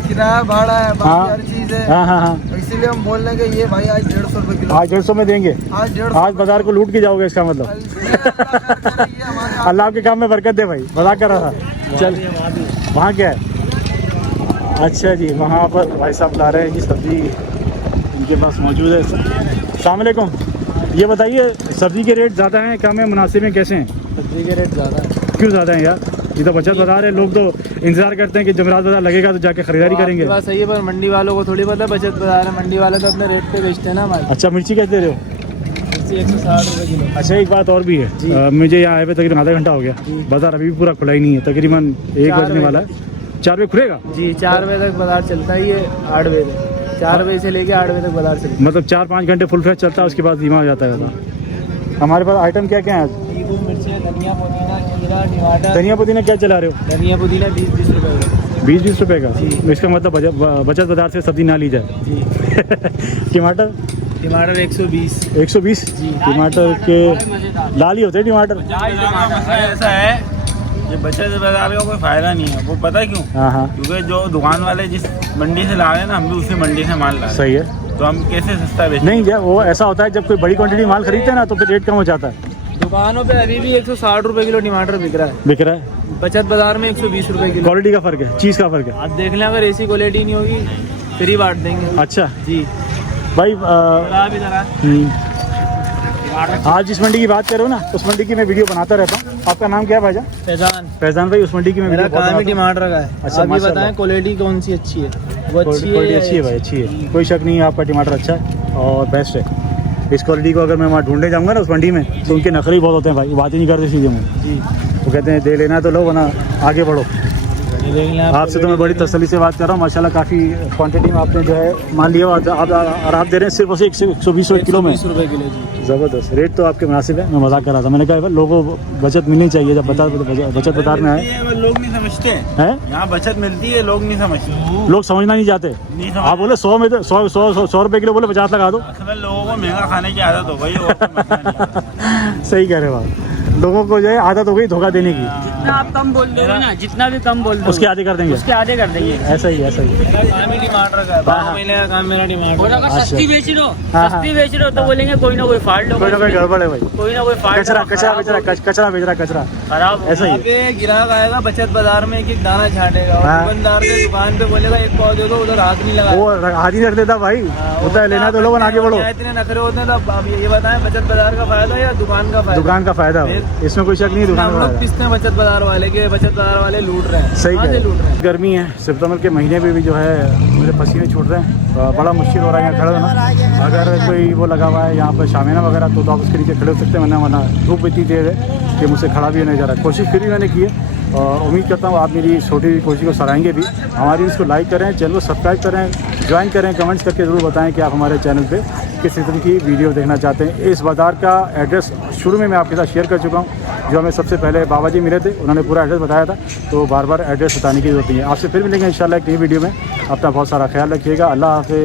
किराया भाड़ा है, बाकी हाँ। हर चीज़ है। हाँ। तो इसीलिए हम बोल रहे हैं कि ये भाई आज 150 रुपये किलो। आज 150 में देंगे? आज 150। आज बाजार को लूट के जाओगे इसका मतलब? अल्लाह आपके काम में बरकत दे भाई, मजाक कर रहा था। चल, वहाँ क्या है? अच्छा जी, वहाँ पर भाई साहब ला रहे हैं जी सब्जी, इनके पास मौजूद है। अस्सलाम वालेकुम, ये बताइए सब्जी के रेट ज़्यादा हैं, कम है, मुनासिब हैं, कैसे हैं? सब्जी के रेट ज़्यादा है। क्यों ज़्यादा है यार? ये तो बचत बाजार है, लोग तो इंतजार करते हैं कि जमरात बाजार लगेगा तो जाके खरीदारी करेंगे। बात सही है, पर मंडी वालों को थोड़ी पता है बचत बाजार है। मंडी वाले तो अपने रेट पे बेचते हैं ना हमारे। अच्छा, मिर्ची कैसे दे रहे हो? मिर्ची 160 रुपये किलो। अच्छा, एक बात और भी है, मुझे यहाँ आए पे तकरीबन आधा घंटा हो गया, बाजार अभी भी पूरा खुला ही नहीं है, तकरीबन 1 बजने वाला है। 4 बजे खुलेगा? जी, 4 बजे तक बाजार चलता है, ये 8 बजे तक, 4 बजे से लेके 8 बजे तक बाजार चलता है। मतलब 4-5 घंटे फुल फ्रेश चलता है, उसके बाद धीमा हो जाता है बाजार। हमारे पास आइटम क्या क्या है आज? नींबू, मिर्ची, धनिया, पुदीना, खीरा, टमाटर। धनिया पुदीना क्या चला रहे हो? धनिया पुदीना 20-20 रुपये का। 20-20 रुपये का? इसका मतलब बचत बाजार से सब्जी ना ली जाए। जी। टमाटर? टमाटर 120। 120? टमाटर के लाल ही होते हैं टमाटर। ऐसा है, ये बचत बाजार का कोई फायदा नहीं है। वो पता है क्यों? हाँ, क्योंकि जो दुकान वाले जिस मंडी से ला रहे हैं ना, हम भी उसी मंडी से माल ला रहे हैं, सही है। तो हम कैसे सस्ता बेचें? नहीं, जब वो ऐसा होता है जब कोई बड़ी क्वांटिटी माल खरीदते हैं ना तो फिर रेट कम हो जाता है। दुकानों पे अभी भी 160 रुपये किलो टमाटर बिक रहा है। बिक रहा है? बचत बाजार में 120 रुपये किलो। क्वालिटी का फ़र्क है, चीज़ का फ़र्क है। आप देख लें, अगर ऐसी क्वालिटी नहीं होगी फ्री बांट देंगे। अच्छा जी। भाई, आप इधर आ। आज जिस मंडी की बात करो ना, उस मंडी की मैं वीडियो बनाता रहता हूँ। आपका नाम क्या है भाईजान? फैजान। फैजान भाई, उस मंडी की मैं मेरा वीडियो काम ही बनाता हूँ। टमाटर का है। अच्छा, आप ये माशाल्लाह। बताएं क्वालिटी कौन सी अच्छी है? वो अच्छी है? क्वालिटी अच्छी है भाई, अच्छी है, कोई शक नहीं है, आपका टमाटर अच्छा है और बेस्ट है। इस क्वालिटी को अगर मैं वहाँ ढूंढने जाऊँगा ना उस मंडी में, तो उनके नखरे ही बहुत होते हैं भाई, बात ही नहीं करते सीधे मुँह। जी। वो कहते हैं दे लेना तो लो, वरना आगे बढ़ो। ये देख लें आप। आपसे तो मैं बड़ी तसल्ली से बात कर रहा हूँ, माशाल्लाह काफ़ी क्वांटिटी में आपने जो है मान लिया, और आप दे रहे हैं सिर्फ उसे 120 रुपये किलो में। 120 रुपये किलो। जी। ज़बरदस्त रेट तो आपके मुनासिब है। मैं मजाक कर रहा था, मैंने कहा लोगों को बचत मिलनी चाहिए जब बचत बाजार में आए ये लोग नहीं समझते हैं। यहाँ बचत मिलती है, लोग नहीं समझते। लोग समझना नहीं चाहते। आप बोले 100 में तो 100 रुपये किलो, बोले 50 लगा दो। असल में लोगों को महंगा खाने की आदत हो गई, और कोई मसला नहीं है। सही कह रहे हो आप, लोगों को जो है आदत हो गई धोखा देने की। जितना आप कम बोल दोगे ना, जितना भी कम बोल दो उसके आधे कर देंगे, उसके आधे कर देंगे। ऐसा ही ऐसा ही। मेरा काम ही टमाटर का है। 12 महीने का काम मेरा टमाटर। अगर सस्ती बेच लो, हाँ। सस्ती बेच लो तो बोलेंगे कोई ना कोई फाड़ लो, कोई ना कोई गड़बड़ है भाई, कोई ना कोई फाड़ लो, कचरा कचरा बेच रहा है, कचरा बेच रहा है, कचरा खराब। ऐसा ही है। पे ग्राहक आएगा बचत बाजार में, एक दाना छाटेगा और हाँ। दुकानदार के दुकान पे बोलेगा एक पाव दे दो, उधर हाथ नहीं लगा। वो हाथ ही रख देता भाई, होता है लेना तो लो, आगे बढ़ो। इतने नखरे होते हैं, तो आप ये बताएं बचत बाजार का फायदा या दुकान का फायदा? दुकान का फायदा हो, इसमें कोई शक नहीं, दुकान हम का लोग फायदा। पिसते हैं बचत बाजार वाले के, बचत बाजार वाले लूट रहे हैं। सही कहाँ से लूट रहे हैं? गर्मी है, सितंबर के महीने में भी जो है मेरे पसीने छूट रहे हैं, बड़ा मुश्किल हो रहा है यहाँ खड़ा होना। अगर कोई वो लगा हुआ है यहाँ पर शामियाना वगैरह तो आप उसके नीचे खड़े हो सकते हैं, वरना धूप इतनी तेज़ है कि मुझसे खड़ा भी नहीं जा रहा। कोशिश फिर भी मैंने की है और उम्मीद करता हूँ आप मेरी छोटी कोशिश को सराहेंगे भी। हमारी इसको लाइक करें, चैनल को सब्सक्राइब करें, ज्वाइन करें, कमेंट्स करके ज़रूर बताएं कि आप हमारे चैनल पे किस किस्म की वीडियो देखना चाहते हैं। इस बाज़ार का एड्रेस शुरू में मैं आपके साथ शेयर कर चुका हूँ, जो हमें सबसे पहले बाबा जी मिले थे, उन्होंने पूरा एड्रेस बताया था, तो बार बार एड्रेस बताने की ज़रूरत नहीं है। आपसे फिर मिलेंगे इंशाल्लाह एक नई वीडियो में। अपना बहुत सारा ख्याल रखिएगा। अल्लाह हाफ़िज़।